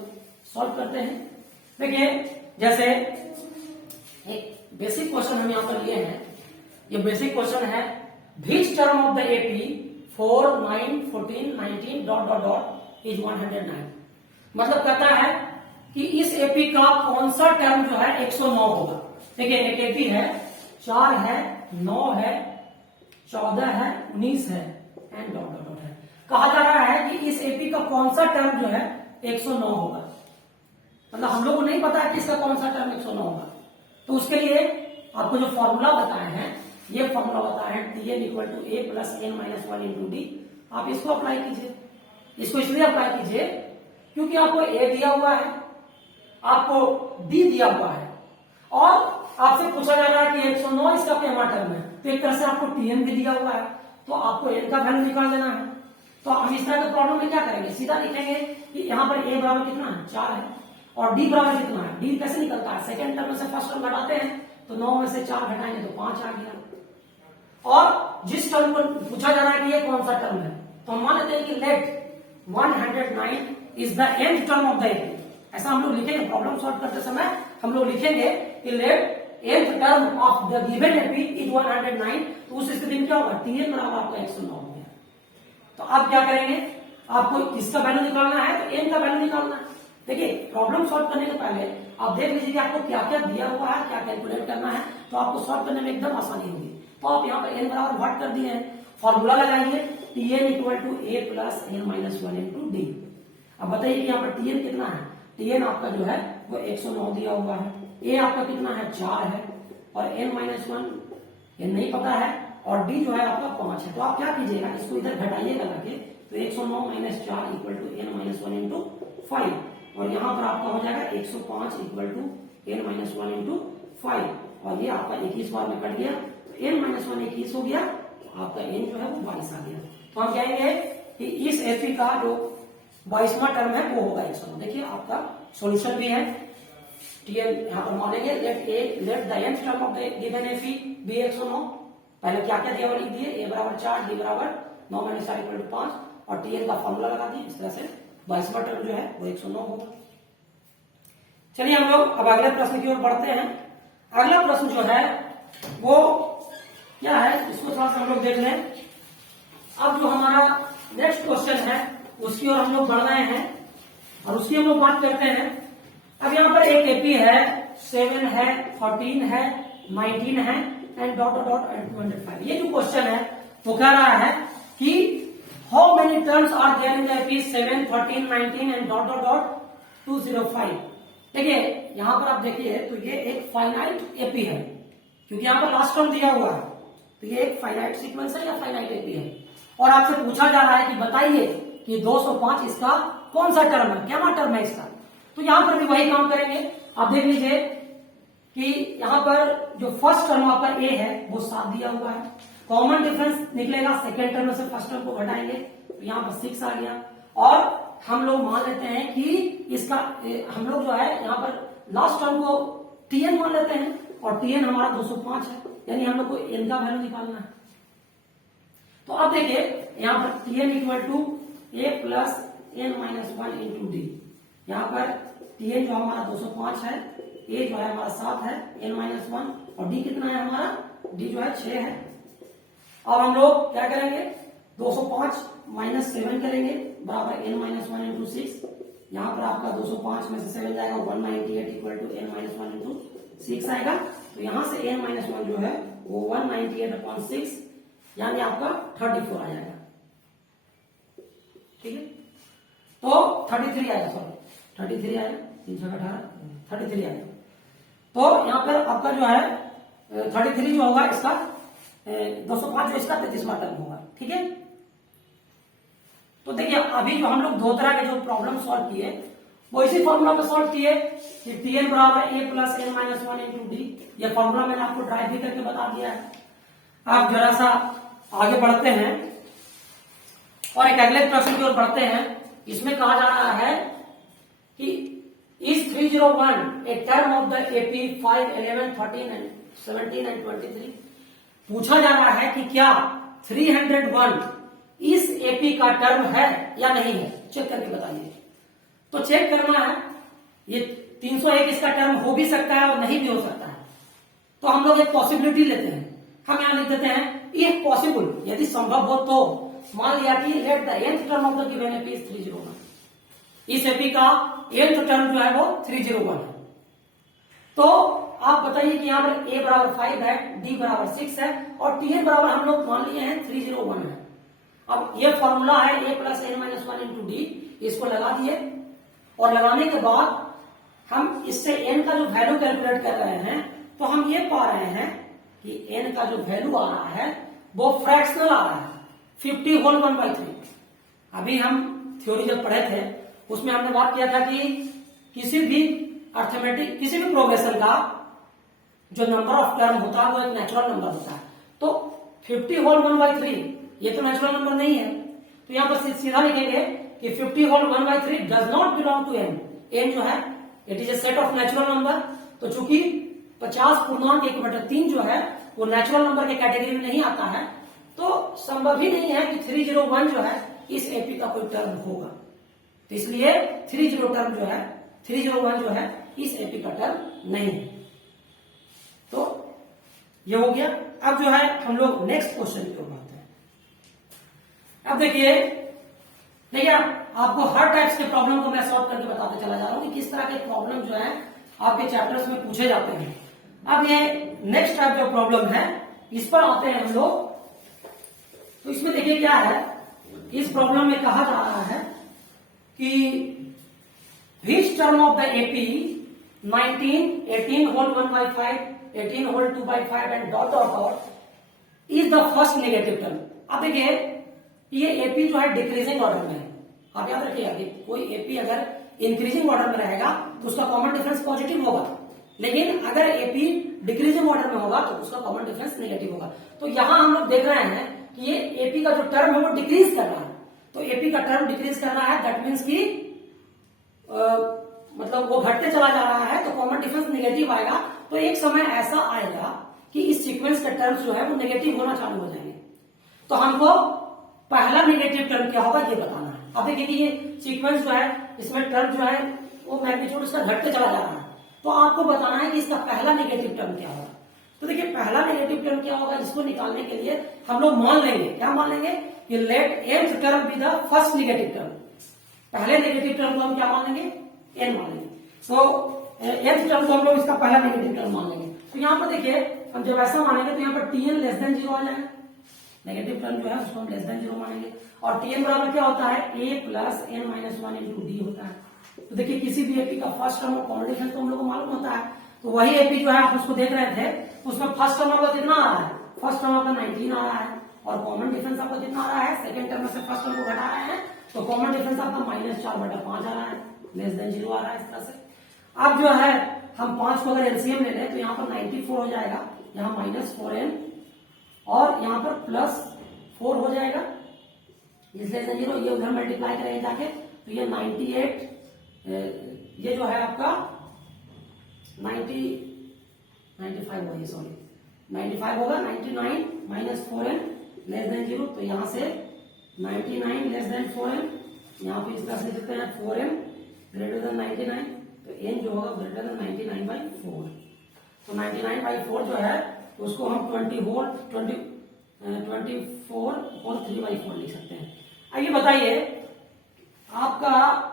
सॉल्व करते हैं। देखिए जैसे एक बेसिक क्वेश्चन हम यहां पर लिए हैं। ये बेसिक क्वेश्चन है which term of the AP 4, 9, 14, 19 ... is 109। मतलब कहता है कि इस एपी का कौन सा टर्म जो है 109 होगा। देखिए एक एपी है, 4 है, 9 है, 14 है, 19 है एंड डॉट डॉट डॉट है। कहा जा रहा है कि इस एपी का कौन सा टर्म जो है 109 होगा। मतलब हम लोग को नहीं पता है कि इसका कौन सा टर्म 109 होगा। तो उसके लिए आपको जो फॉर्मूला बताए हैं, ये फॉर्मूला बताया है Tn equal to a plus n minus one into d. आप इसको अप्लाई कीजिए। इसको इसलिए अप्लाई कीजिए क्योंकि आपको ए दिया हुआ है, आपको डी दिया हुआ है और आपसे पूछा जा रहा है कि 109 इसका पहला टर्म है। तो एक तरह से आपको Tn भी दिया हुआ है, तो आपको एन का वैल्यू निकाल देना है। तो हम इस तरह के प्रॉब्लम में क्या करेंगे, सीधा लिखेंगे कि यहाँ पर ए बराबर कितना है, 4 है और डी बराबर कितना है। डी कैसे निकलता है, सेकेंड टर्म में से फर्स्ट टर्म घटाते हैं, तो 9 में से 4 घटाएंगे तो 5 आ गया। और जिस टर्म को पूछा जा रहा है कि ये कौन सा टर्म है, तो हम मान लेते हैं कि let 109 is the nth term of the AP. ऐसा हम लोग लिखेंगे, प्रॉब्लम सॉल्व करते समय हम लोग लिखेंगे कि let nth term of the given AP is 109। तो उस स्थिति में क्या होगा, Tn बराबर आपका 109 हो गया। तो अब क्या करेंगे, आपको इसका वैल्यू निकालना है तो n का वैल्यू निकालना है। देखिए प्रॉब्लम सॉल्व करने के पहले आप देख लीजिए कि आपको क्या क्या दिया हुआ है, क्या कैलकुलेट करना है, तो आपको सॉल्व करने में एकदम आसानी होगी। तो आप यहाँ पर n बराबर व्हाट कर दिए हैं, फॉर्मूला लगाइए Tn equal to a plus n minus one into d. अब बताइए कि यहाँ पर Tn कितना है, Tn आपका जो है वो 109 दिया हुआ है, a आपका कितना है 4 है और n माइनस वन ये नहीं पता है और d जो है आपका 5 है। तो आप क्या कीजिएगा, इसको इधर घटाइएगा करके, तो 109 minus 4 equal to n minus one into 5 और यहाँ पर आपका हो जाएगा 105 equal to n minus one into 5 और ये आपका 21 बार में कट गया, तो n माइनस वन 21 हो गया, आपका n जो है वो 22 आ गया। तो हम कहेंगे कि इस एपी का जो 22वां टर्म है वो होगा 109। देखिए आपका सॉल्यूशन भी है, Tn यहाँ पर मानेंगे let the nth term of the given AP be 109। पहले क्या क्या दिया हुआ लिख दिए, a बराबर 4, d बराबर 9 माइनस 4 इक्वल टू 5 और Tn का फॉर्मूला लगा दिए। इस तरह से 22वां टर्म जो है वो 109 होगा। चलिए हम लोग अब अगले प्रश्न की ओर बढ़ते हैं। अगला प्रश्न जो है वो क्या है, इसको थोड़ा सा हम लोग देख लें। अब जो हमारा नेक्स्ट क्वेश्चन है उसकी ओर हम लोग बढ़ रहे हैं और उसकी हम लोग बात करते हैं। अब यहाँ पर एक एपी है, 7 है, 14 है, 19 है एंड डॉट डॉट डॉट 205। ये जो क्वेश्चन है वो कह रहा है कि how many terms are there in the AP 7, 14, 19 and dot dot dot 205। देखिए यहाँ पर आप देखिए तो ये एक फाइनाइट एपी है, क्योंकि यहाँ पर लास्ट टर्म दिया हुआ है, तो ये एक फाइनाइट सीक्वेंस है या फाइनाइट एपी है। और आपसे पूछा जा रहा है कि बताइए कि 205 इसका कौन सा टर्म है, क्या टर्म है इसका। तो यहां पर भी वही काम करेंगे। आप देख लीजिए कि यहां पर जो फर्स्ट टर्म आपका ए है वो 7 दिया हुआ है, कॉमन डिफरेंस निकलेगा, सेकेंड टर्म में से फर्स्ट टर्म को घटाएंगे तो यहाँ पर 6 आ गया। और हम लोग मान लेते हैं कि इसका हम लोग जो है यहाँ पर लास्ट टर्म को Tn मान लेते हैं और Tn हमारा 205 है, यानी हम लोग को n का वैल्यू निकालना है। तो अब देखिए यहाँ पर Tn equal to a plus n minus one into d. यहाँ पर Tn जो हमारा 205 है, a जो है हमारा 7 है, n माइनस वन और d कितना है हमारा, d जो है 6 है। अब हम लोग क्या करेंगे, 205 माइनस 7 करेंगे बराबर n माइनस वन इंटू 6। यहाँ पर आपका 205 में से 7 जाएगा 198 equal to n minus one into 6 आएगा। तो यहाँ से n माइनस वन जो है वो 198/6 यानी आपका 34 आ जाएगा। ठीक है, तो 33 आएगा, सॉरी 33 आएगा, 3 6 18 33 आएगा। तो यहाँ पर आपका जो है 33 जो होगा इसका 205 जो इसका 33वां टर्म होगा। ठीक है, तो देखिए अभी जो हम लोग दो तरह के जो प्रॉब्लम सॉल्व किए वो इसी फॉर्मूला में सॉल्व किए कि Tn बराबर a plus n minus one into d. यह फॉर्मूला मैंने आपको ड्राइव भी करके बता दिया है। आप जरा सा आगे बढ़ते हैं और एक अगले प्रश्न की ओर बढ़ते हैं। इसमें कहा जा रहा है कि इस 301 a term of the AP 5, 11, 13 and 17 and 23। पूछा जा रहा है कि क्या 301 इस एपी का टर्म है या नहीं है, चेक करके बताइए। तो चेक करना है, ये 301 इसका टर्म हो भी सकता है और नहीं भी हो सकता है। तो हम लोग एक पॉसिबिलिटी लेते हैं, हम यहां लिख देते हैं इफ पॉसिबल, यदि संभव हो तो मान लिया कि late the nth term of the given AP is 301। इस एपी का nth टर्म जो है वो 301 है। तो आप बताइए कि यहाँ पर a बराबर 5 है, d बराबर 6 है और tn बराबर हम लोग मान लिए हैं 301 है। अब ये फॉर्मूला है a plus n minus 1 into D, इसको लगा दिए और लगाने के बाद हम इससे n का जो वैल्यू कैलकुलेट कर रहे हैं तो हम ये पा रहे हैं कि n का जो वैल्यू आ रहा है वो फ्रैक्शनल आ रहा है 50 होल 1/3। अभी हम थ्योरी जब पढ़े थे उसमें हमने बात किया था कि किसी भी अर्थमेटिक किसी भी प्रोग्रेशन का जो नंबर ऑफ टर्म होता है वो एक नेचुरल नंबर होता है। तो 50 होल 1/3 ये तो नेचुरल नंबर नहीं है, तो यहां पर सीधा लिखेंगे कि 50 whole 1/3 does not belong to n। n जो है it is a set of natural number. तो चूंकि 50/1/3 जो है वो नेचुरल नंबर के कैटेगरी में नहीं आता है, तो संभव ही नहीं है कि 301 जो है इस एपी का कोई टर्म होगा। तो इसलिए 301 जो है इस एपी का टर्म नहीं है। तो ये हो गया। अब जो है हम लोग नेक्स्ट क्वेश्चन की ओर बढ़ते हैं। अब देखिए आपको हर टाइप्स के प्रॉब्लम को मैं सॉल्व करके बताते चला जा रहा हूं कि किस तरह के प्रॉब्लम जो है आपके चैप्टर्स में पूछे जाते हैं। अब ये नेक्स्ट टाइप जो प्रॉब्लम है इस पर आते हैं हम लोग। तो इसमें देखिए क्या है, इस प्रॉब्लम में कहा जा रहा है कि which term of the AP 19, 18 whole 1/5, 18 whole 2/5 and dot dot dot is the first negative term। अब देखिए ये एपी जो है डिक्रीजिंग ऑर्डर में है। आप याद रखिएगा कि कोई एपी अगर इंक्रीजिंग ऑर्डर में रहेगा तो उसका कॉमन डिफरेंस पॉजिटिव होगा, लेकिन अगर एपी डिक्रीजिंग ऑर्डर में होगा तो उसका कॉमन डिफरेंस नेगेटिव होगा। तो यहां हम लोग देख रहे हैं कि ये एपी का जो टर्म है वो डिक्रीज कर रहा है। तो एपी का टर्म डिक्रीज कर रहा है, दैट मीन्स की मतलब वो घटते चला जा रहा है, तो कॉमन डिफरेंस नेगेटिव आएगा। तो एक समय ऐसा आएगा कि इस सीक्वेंस के टर्म्स जो है वो नेगेटिव होना चालू हो जाएंगे। तो हमको पहला नेगेटिव टर्म क्या होगा ये बताना है। अब देखिए कि ये सीक्वेंस जो है इसमें टर्म जो है वो मैग्नीट्यूड इसका घटते चला जा रहा है, तो आपको बताना है कि इसका पहला नेगेटिव टर्म क्या होगा। तो देखिए पहला नेगेटिव टर्म क्या होगा, इसको निकालने के लिए हम लोग मान लेंगे, क्या मान लेंगे कि let nth term be the first negative term. पहले नेगेटिव टर्म को हम क्या मान लेंगे, n मान लेंगे। तो nth टर्म को हम लोग इसका पहला नेगेटिव टर्म मान लेंगे। तो यहाँ पर देखिए हम जब ऐसा मानेंगे तो यहाँ पर tn लेस देन 0 आ जाएगा। नेगेटिव टर्म जो है उसको हम लेस देन 0 मानेंगे और tn बराबर क्या होता है a plus n minus 1 into d होता है। तो देखिए किसी भी एपी का फर्स्ट टर्म और कॉमन डिफरेंस तो हम लोग को मालूम होता है। तो वही एपी जो है आप उसको देख रहे थे, उसमें फर्स्ट टर्म आपका कितना आ रहा है, फर्स्ट टर्म आपका 19 आ रहा है और कॉमन डिफरेंस आपका कितना आ रहा है, सेकंड टर्म में से फर्स्ट टर्म को घटा रहे हैं तो कॉमन डिफरेंस आपका -4/5 आ रहा है, लेस देन 0 आ रहा है। इस तरह से अब जो है हम 5 को अगर एलसीएम ले लें तो यहाँ पर 94 हो जाएगा, यहाँ -4n और यहाँ पर +4 हो जाएगा, इसलिए 0 ये उधर मल्टीप्लाई करेंगे जाके तो ये 98 ये जो है आपका 95 होगी, सॉरी 95 होगा। 99 -4n लेस देन 0, तो यहां से 99 लेस देन 4n, यहाँ पे इस तरह से लिखते हैं 4n ग्रेटर देन 99, तो n जो होगा ग्रेटर देन 99/4। तो 99/4 जो है उसको हम 24 होल 3/4 लिख सकते हैं। अब ये बताइए आपका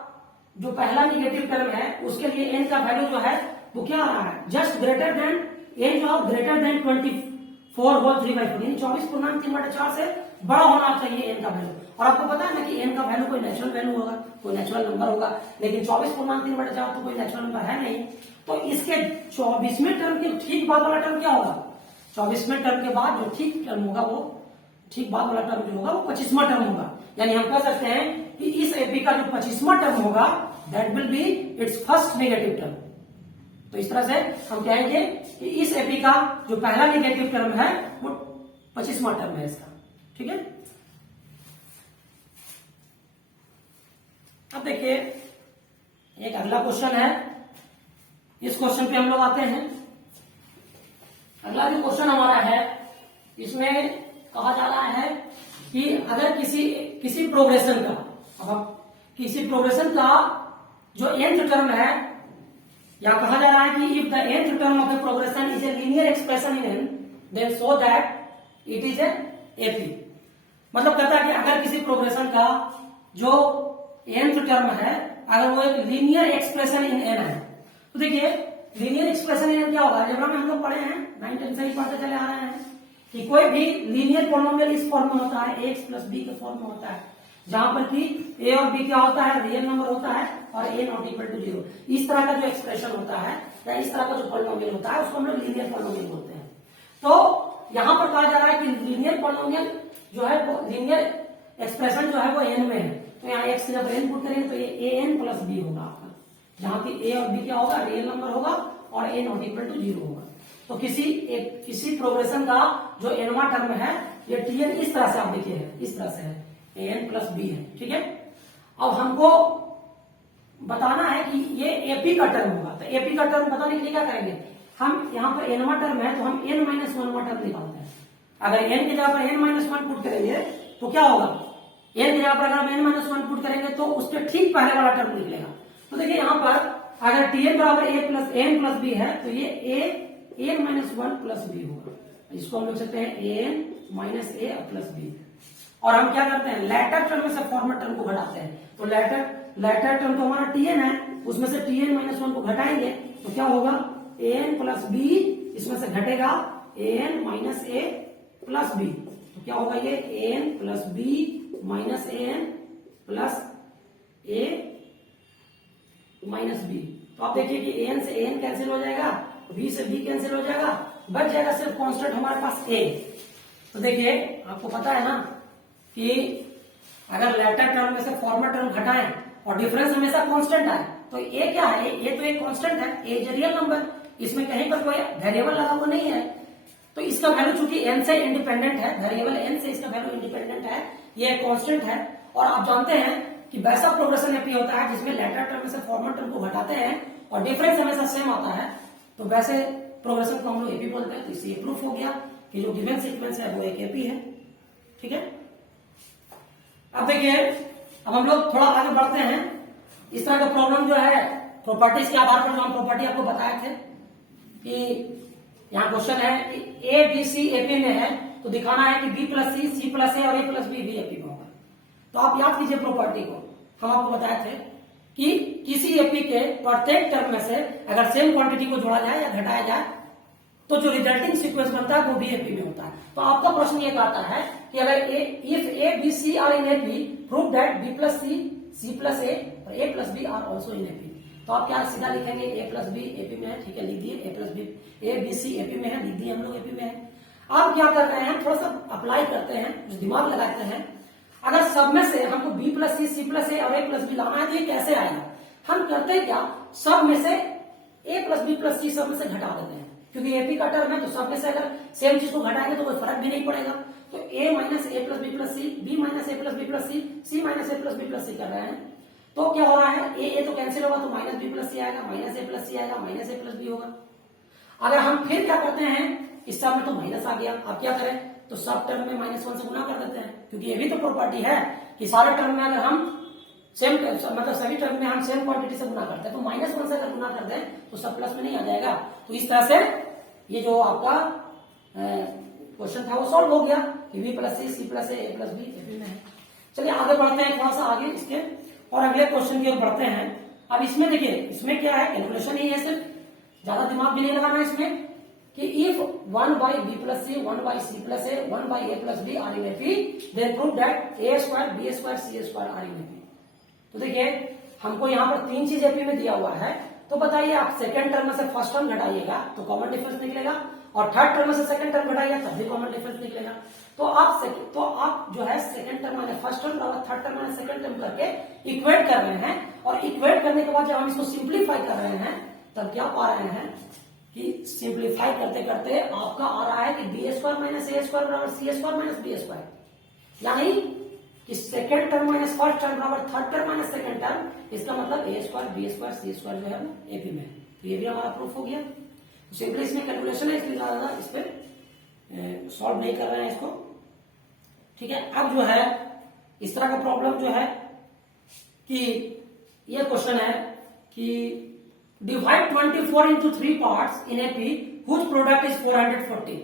जो पहला निगेटिव टर्म है उसके लिए n का वैल्यू जो है वो क्या आ रहा है, जस्ट ग्रेटर देन n जो ग्रेटर देन 24 होल 3/4, यानी 24/3/4 से बड़ा होना चाहिए n का वैल्यू। और आपको पता है ना कि n का वैल्यू कोई नेचुरल वैल्यू होगा, कोई नेचुरल नंबर होगा, लेकिन 24/3/4 तो कोई नेचुरल नंबर है नहीं। तो इसके 24वें टर्म के ठीक बाद वाला टर्म क्या होगा, 24वें टर्म के बाद जो ठीक टर्म होगा वो ठीक बाद वाला टर्म जो होगा वो 25वां टर्म होगा। यानी हम कह सकते हैं कि इस एपी का जो 25वां टर्म होगा that will be it's first negative term. तो इस तरह से हम कहेंगे कि इस एपी का जो पहला नेगेटिव टर्म है वो 25वां टर्म है इसका, ठीक है। अब देखिए एक अगला क्वेश्चन है, इस क्वेश्चन पे हम लोग आते हैं। अगला जो क्वेश्चन हमारा है इसमें कहा जा रहा है कि अगर किसी प्रोग्रेशन का, अब किसी प्रोग्रेशन का जो nth टर्म है, या कहा जा रहा है कि if the nth term of the progression is a linear expression in n then so that it is a AP. मतलब कहता है कि अगर किसी प्रोग्रेशन का जो nth टर्म है अगर वो एक लीनियर एक्सप्रेशन इन एन है, तो देखिए लीनियर एक्सप्रेशन इन एन क्या होगा, अलजेब्रा में हम लोग पढ़े हैं, 9th 10th से ही पढ़ते चले आ रहे हैं कि कोई भी लीनियर पॉलिनोमियल इस फॉर्म में होता है, ax प्लस बी के फॉर्म में होता है, जहां पर कि a और b क्या होता है, रियल नंबर होता है और a नॉट इक्वल टू 0। इस तरह का जो एक्सप्रेशन होता है या इस तरह का जो पॉलिनोमियल होता है उसको हम लोग लीनियर पॉलिनोमियल बोलते हैं। तो यहां पर कहा जा रहा है कि लीनियर पॉलिनोमियल जो है वो लीनियर एक्सप्रेशन जो है वो n में है, तो यहाँ x जब n पुट करेंगे तो ये an प्लस b होगा आपका, जहां की a और b क्या होगा, रियल नंबर होगा और a नॉट इक्वल टू 0 होगा। तो किसी प्रोग्रेशन का जो एनवा टर्म है ये tn इस तरह से आप देखिए इस तरह से है, an प्लस b है, ठीक है। अब हमको बताना है कि ये एपी का टर्म होगा, तो एपी का टर्म बताने के लिए क्या करेंगे, हम यहाँ पर एनवा टर्म है तो हम n माइनस वन टर्म निकालते हैं। अगर n की जगह पर n माइनस वन पुट करेंगे तो क्या होगा, n की जगह पर अगर हम n माइनस वन पुट करेंगे तो उसके ठीक पहले वाला टर्म निकलेगा। तो देखिए यहाँ पर अगर tn बराबर a plus n plus b है तो ये an minus one plus b होगा, इसको हम लिख सकते हैं an minus a plus b। और हम क्या करते हैं, लेटर टर्म में से फॉर्मल टर्म को घटाते हैं, तो लेटर टर्म तो हमारा tn है, उसमें से tn माइनस वन को घटाएंगे तो क्या होगा, an प्लस b, इसमें से घटेगा an minus a plus b, तो क्या होगा ये an plus b minus an plus a minus b। तो आप देखिए कि an से an कैंसिल हो जाएगा, b से b कैंसिल हो जाएगा, बच जाएगा सिर्फ कांस्टेंट हमारे पास a। तो देखिए आपको पता है ना कि अगर लेटर टर्म में से फॉर्मल टर्म घटाएं और डिफरेंस हमेशा कांस्टेंट आए तो a क्या है, a तो एक कांस्टेंट है, a इज रियल नंबर, इसमें कहीं पर कोई वेरिएबल लगा हुआ नहीं है, तो इसका वैल्यू चूंकि n से इंडिपेंडेंट है, वेरिएबल n से इसका वैल्यू इंडिपेंडेंट है, ये एक कांस्टेंट है। और आप जानते हैं कि वैसा प्रोग्रेशन एपी होता है जिसमें लेटर टर्म में से फॉर्मल टर्म को घटाते हैं और डिफरेंस हमेशा सेम आता है, तो वैसे प्रोग्रेशन को हम लोग एपी बोलते हैं। तो इससे प्रूफ हो गया कि जो गिवन सीक्वेंस है वो एक एपी है, ठीक है। अब देखिए अब हम लोग थोड़ा आगे बढ़ते हैं। इस तरह का प्रॉब्लम जो है प्रॉपर्टीज के आधार पर जो हम प्रॉपर्टी आपको बताए थे कि यहाँ क्वेश्चन है कि ए बी सी एपी में है तो दिखाना है कि B plus c plus a और ए प्लस बी भी एपी में होगा। तो आप याद कीजिए प्रॉपर्टी को, हम आपको बताए थे कि किसी एपी के प्रत्येक टर्म में से अगर सेम क्वांटिटी को जोड़ा जाए या घटाया जाए तो जो रिजल्टिंग सीक्वेंस बनता है वो बी एपी में होता है। तो आपका प्रश्न ये कहता है कि अगर if a b c are in AP prove that b plus c plus a और a plus b are also in AP. तो आप क्या सीधा लिखेंगे, ए प्लस बी एपी में है, ठीक है, लिख दिए, a plus b a b c AP में है, लिख दिए हम लोग एपी में है। आप क्या कर रहे हैं, थोड़ा सा अप्लाई करते हैं, कुछ दिमाग लगाते हैं। अगर सब में से हमको B plus c plus a और ए प्लस बी लाना है तो ये कैसे आएगा, हम करते हैं क्या, सब में से ए प्लस बी प्लस सी सब में से घटा देते हैं, क्योंकि एपी का टर्म है तो सब में से अगर सेम चीज को घटाएंगे तो कोई फर्क भी नहीं पड़ेगा। तो ए माइनस ए प्लस बी प्लस सी, बी माइनस ए प्लस बी प्लस सी माइनस ए प्लस बी प्लस सी कर रहे हैं। तो क्या हो रहा है, ए तो कैंसिल होगा तो माइनस बी प्लस सी आएगा, माइनस ए प्लस सी आएगा, माइनस ए प्लस बी होगा। अगर हम फिर क्या करते हैं, इस सब में तो माइनस आ गया, अब क्या करें, तो सब टर्म में माइनस वन से गुना कर देते हैं, क्योंकि ये भी तो प्रॉपर्टी है कि सारे टर्म में अगर हम सेम मतलब सभी टर्म में हम सेम क्वांटिटी से गुना करते हैं तो माइनस वन से अगर गुना कर दें तो सब प्लस में नहीं आ जाएगा। तो इस तरह से ये जो आपका क्वेश्चन था वो सॉल्व हो गया कि बी प्लस सी प्लस ए प्लस बी एपी में है। चलिए आगे बढ़ते हैं थोड़ा सा आगे इसके और अगले क्वेश्चन की ओर बढ़ते हैं। अब इसमें देखिए, इसमें क्या है, कैलकुलेशन ही है, सिर्फ ज्यादा दिमाग भी नहीं लगाना इसमें कि if 1 by b plus c 1 by c plus a 1 by a plus b are in AP then prove that a square b square c square are in AP। तो देखिए हमको यहाँ पर तीन चीज एपी में दिया हुआ है, तो बताइए आप सेकंड टर्म में से फर्स्ट टर्म घटाइएगा तो कॉमन डिफरेंस निकलेगा और थर्ड टर्म में से सेकंड टर्म घटाइएगा तब भी कॉमन डिफरेंस निकलेगा। तो आप जो है second term minus first term और third term minus second term करके इक्वेट कर रहे हैं, और इक्वेट करने के बाद जब हम इसको सिंप्लीफाई कर रहे हैं तब क्या पा रहे हैं कि सिंप्लीफाई करते करते आपका आ रहा है कि b square minus a square बराबर c square minus b square, यानी कि second term minus first term बराबर third term minus second term, इसका मतलब a square b square c square जो है वो एपी में। तो ये भी हमारा प्रूफ हो गया। तो सिंपली इसमें कैलकुलेशन है, इसलिए ज्यादा इस पर सॉल्व नहीं कर रहे हैं इसको, ठीक है। अब जो है इस तरह का प्रॉब्लम जो है कि ये क्वेश्चन है कि divide 24 into 3 parts in AP whose product is 440।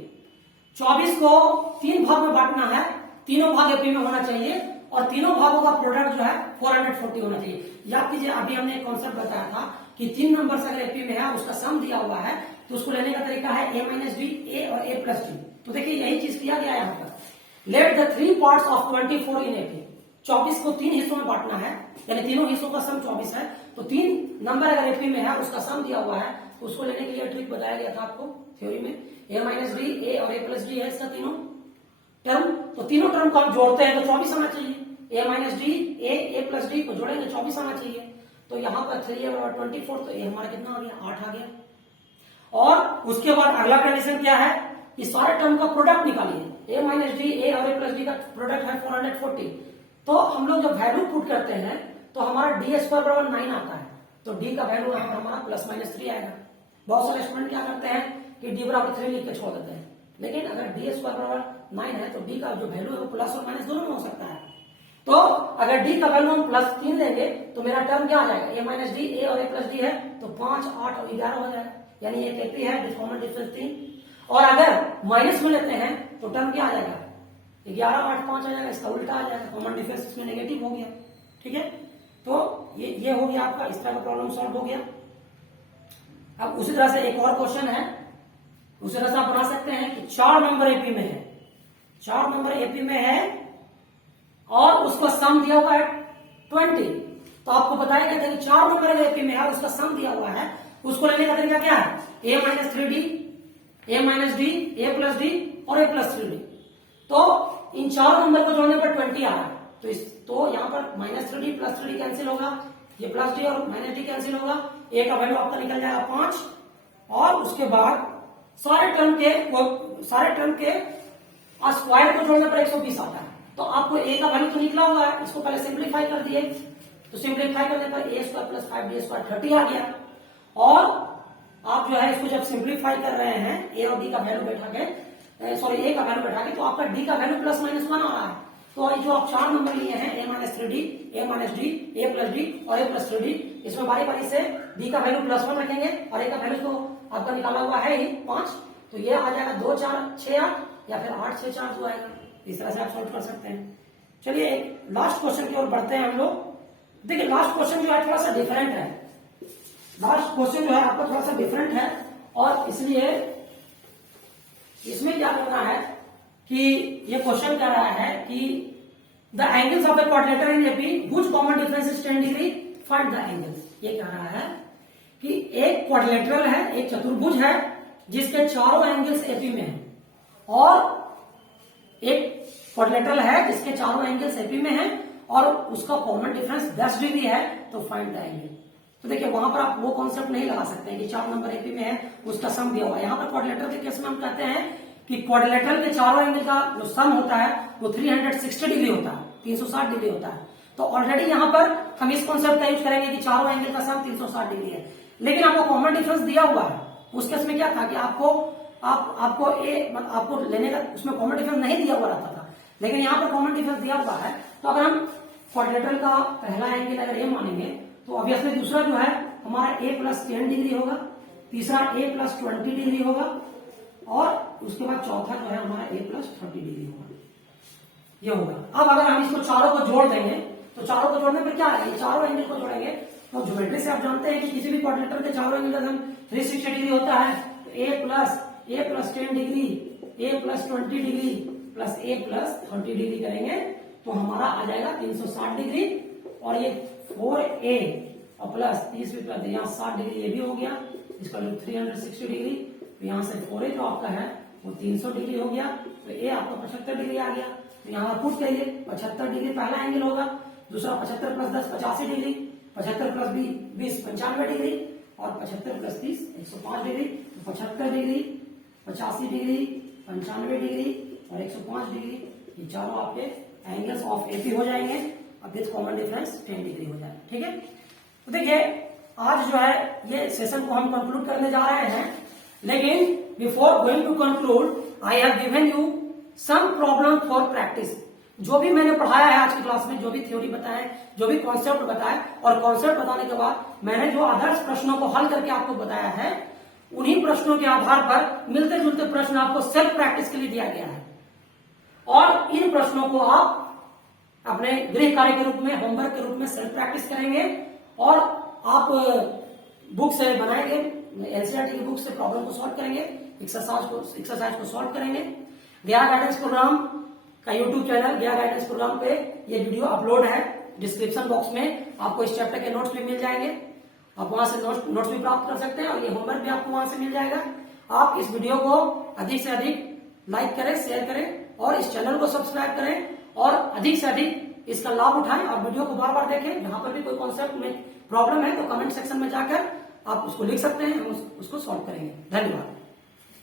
24 को 3 भाग में बांटना है, तीनों भाग एपी में होना चाहिए और तीनों भागों का प्रोडक्ट जो है 440 होना चाहिए। याद कीजिए अभी हमने एक कॉन्सेप्ट बताया था कि 3 नंबर अगर एपी में है उसका सम दिया हुआ है तो उसको लेने का तरीका है a माइनस बी, ए और a प्लस डी। तो देखिए यही चीज किया गया है यहाँ पर। Let the 3 parts of 24 in AP, 24 को 3 हिस्सों में बांटना है, यानी तीनों हिस्सों का सम 24 है। तो 3 नंबर अगर एपी में है उसका सम दिया हुआ है तो उसको लेने के लिए ट्रिक बताया गया था आपको थ्योरी में। a माइनस बी, ए और a प्लस डी है इसका तीनों टर्म। तो तीनों टर्म को हम जोड़ते हैं तो 24 आना चाहिए। a minus D, A plus D को जोड़ेंगे 24 आना चाहिए। तो यहाँ पर 3 और 24, तो ये हमारा कितना आ गया, 8 आ गया। और उसके बाद अगला कंडीशन क्या है कि सारे टर्म का प्रोडक्ट निकालिए। a माइनस डी, ए और a प्लस डी का प्रोडक्ट है 440। तो हम लोग जब वैल्यू पुट करते हैं तो हमारा डी स्क्वायर बराबर 9 आता है। तो डी का वैल्यू हमारा प्लस माइनस 3 आएगा। बहुत सारे स्टूडेंट क्या करते हैं कि डी बराबर 3 लिख के छोड़ देते हैं, लेकिन अगर डी स्क्वायर बराबर 9 है तो डी का जो वैल्यू है वो प्लस और माइनस दोनों में हो सकता है। तो अगर डी का वैल्यू हम प्लस 3 लेंगे तो मेरा टर्म क्या आ जाएगा, a माइनस डी, ए और a प्लस डी है तो 5, 8 और 11 हो जाएगा, यानी एक एपी है कॉमन डिफरेंस 3। और अगर माइनस में लेते हैं तो टर्म क्या आ जाएगा, 11, 8, 5 आ जाएगा, इसका उल्टा आ जाएगा, कॉमन डिफरेंस इसमें नेगेटिव हो गया। ठीक है, तो ये हो गया आपका, इस तरह का प्रॉब्लम सॉल्व हो गया। अब उसी तरह से एक और क्वेश्चन है, उसी तरह से आप बना सकते हैं कि 4 नंबर एपी में है, 4 नंबर एपी में है और उसको सम दिया हुआ है 20। तो आपको बताया गया था कि 4 नंबर एपी में है उसका सम दिया हुआ है, उसको लेने का तरीका क्या है, a minus 3d, a minus D, a plus D और a प्लस 3d। तो इन 4 नंबर को जोड़ने पर 20 आ रहा है। तो यहाँ पर minus 3d plus 3d cancel होगा, ये प्लस डी और माइनस डी कैंसिल होगा, a का वैल्यू आपका निकल जाएगा 5। और उसके बाद सारे टर्म के स्क्वायर को जोड़ने पर 120 आता है। तो आपको a का वैल्यू तो निकला हुआ है, इसको पहले सिंप्लीफाई कर दिए, तो सिंप्लीफाई करने पर a square plus 5d square 30 आ गया। और आप जो है इसको जब सिंप्लीफाई कर रहे हैं a और d का वैल्यू बैठा के, सॉरी a का वैल्यू बैठा के, तो आपका d का वैल्यू प्लस माइनस 1 आ रहा है। तो जो आप 4 नंबर लिए हैं a minus 3d, a minus D, a plus D और a प्लस 3d, इसमें बारी बारी से d का वैल्यू प्लस 1 रखेंगे और a का वैल्यू तो आपका निकाला हुआ है ही 5। तो ये आ जाएगा 2, 4, 6, 8 या फिर 8, 6, 4 जो आएगा। इस तरह से आप सॉल्व कर सकते हैं। चलिए एक लास्ट क्वेश्चन की ओर बढ़ते हैं हम लोग। देखिए लास्ट क्वेश्चन जो है थोड़ा सा डिफरेंट है, लास्ट क्वेश्चन जो है आपका थोड़ा सा डिफरेंट है और इसलिए इसमें क्या करना है कि ये क्वेश्चन कह रहा है कि the angles of the quadrilateral in AP which common difference is 10 degree, find the angles. ये कह रहा है कि एक क्वाड्रिलेटरल है, एक चतुर्भुज है जिसके चारों एंगल्स एपी में है, और एक क्वाड्रिलेटरल है जिसके चारों एंगल्स एपी में है और उसका कॉमन डिफरेंस 10 डिग्री है, तो फाइंड द एंगल। तो देखिए वहां पर आप वो कॉन्सेप्ट नहीं लगा सकते हैं कि 4 नंबर एपी में है उसका सम दिया हुआ है। यहाँ पर क्वाड्रिलेटरल के केस में हम कहते हैं कि क्वाड्रिलेटरल के चारों एंगल का जो सम होता है वो 360 डिग्री होता है, 360 डिग्री होता है। तो ऑलरेडी यहाँ पर हम इस कॉन्सेप्ट का यूज करेंगे कि चारों एंगल का सम 360 डिग्री है, लेकिन आपको कॉमन डिफरेंस दिया हुआ है। उस केस में क्या था कि आपको लेने का उसमें कॉमन डिफरेंस नहीं दिया हुआ रहता था, लेकिन यहाँ पर कॉमन डिफरेंस दिया हुआ है। तो अगर हम क्वाड्रिलेटरल का पहला एंगल अगर ए मानेंगे तो ऑब्वियसली दूसरा जो है हमारा a प्लस 10 डिग्री होगा, तीसरा a प्लस 20 डिग्री होगा और उसके बाद चौथा जो है हमारा a प्लस 30 डिग्री होगा, ये होगा। अब अगर हम इसको चारों को जोड़ देंगे तो चारों को जोड़ने पर क्या है, चारों एंगल को जोड़ेंगे तो ज्योमेट्री से आप जानते हैं कि किसी भी क्वाड्रिलेटरल के चारों एंगल हम 360 डिग्री होता है, तो a plus 10 degree, a plus 20 degree plus a plus 30 degree करेंगे तो हमारा आ जाएगा 360 डिग्री। और ये 4a और प्लस 30 भी प्लस यहाँ 60 डिग्री ये भी हो गया, इसका 360 डिग्री। तो यहाँ से 4a जो आपका है वो 300 डिग्री हो गया, तो a आपका 75 डिग्री आ गया। तो यहाँ पुट करिए 75 डिग्री पहला एंगल होगा, दूसरा 75 प्लस 10 85 डिग्री, 75 प्लस 20 95 डिग्री और 75 प्लस 30 105 डिग्री। तो 75 डिग्री, 85 डिग्री, 95 डिग्री और 105 डिग्री, ये चारों आपके एंगल्स ऑफ एपी हो जाएंगे और विथ कॉमन डिफरेंस 10 डिग्री हो जाएगा। ठीक है, तो देखिए आज जो है ये सेशन को हम कंक्लूड करने जा रहे हैं, लेकिन before going to conclude I have given you some problem for practice. जो भी मैंने पढ़ाया है आज की क्लास में, जो भी थ्योरी बताया, जो भी कॉन्सेप्ट बताया, और कॉन्सेप्ट बताने के बाद मैंने जो आदर्श प्रश्नों को हल करके आपको बताया है, उन्हीं प्रश्नों के आधार पर मिलते जुलते प्रश्न आपको सेल्फ प्रैक्टिस के लिए दिया गया है। और इन प्रश्नों को आप अपने गृह कार्य के रूप में, होमवर्क के रूप में सेल्फ प्रैक्टिस करेंगे और आप बुक से बनाएंगे, एनसीईआरटी की बुक से प्रॉब्लम को सॉल्व करेंगे, एक्सरसाइज को सॉल्व करेंगे। गया गाइडेंस प्रोग्राम का यूट्यूब चैनल गया गाइडेंस प्रोग्राम पे ये वीडियो अपलोड है। डिस्क्रिप्शन बॉक्स में आपको इस चैप्टर के नोट्स भी मिल जाएंगे, आप वहां से नोट्स भी प्राप्त कर सकते हैं और ये होमवर्क भी आपको वहां से मिल जाएगा। आप इस वीडियो को अधिक से अधिक लाइक करें, शेयर करें और इस चैनल को सब्सक्राइब करें और अधिक से अधिक इसका लाभ उठाएं और वीडियो को बार बार देखें। जहां पर भी कोई कॉन्सेप्ट में प्रॉब्लम है तो कमेंट सेक्शन में जाकर आप उसको लिख सकते हैं, हम उसको सॉल्व करेंगे। धन्यवाद।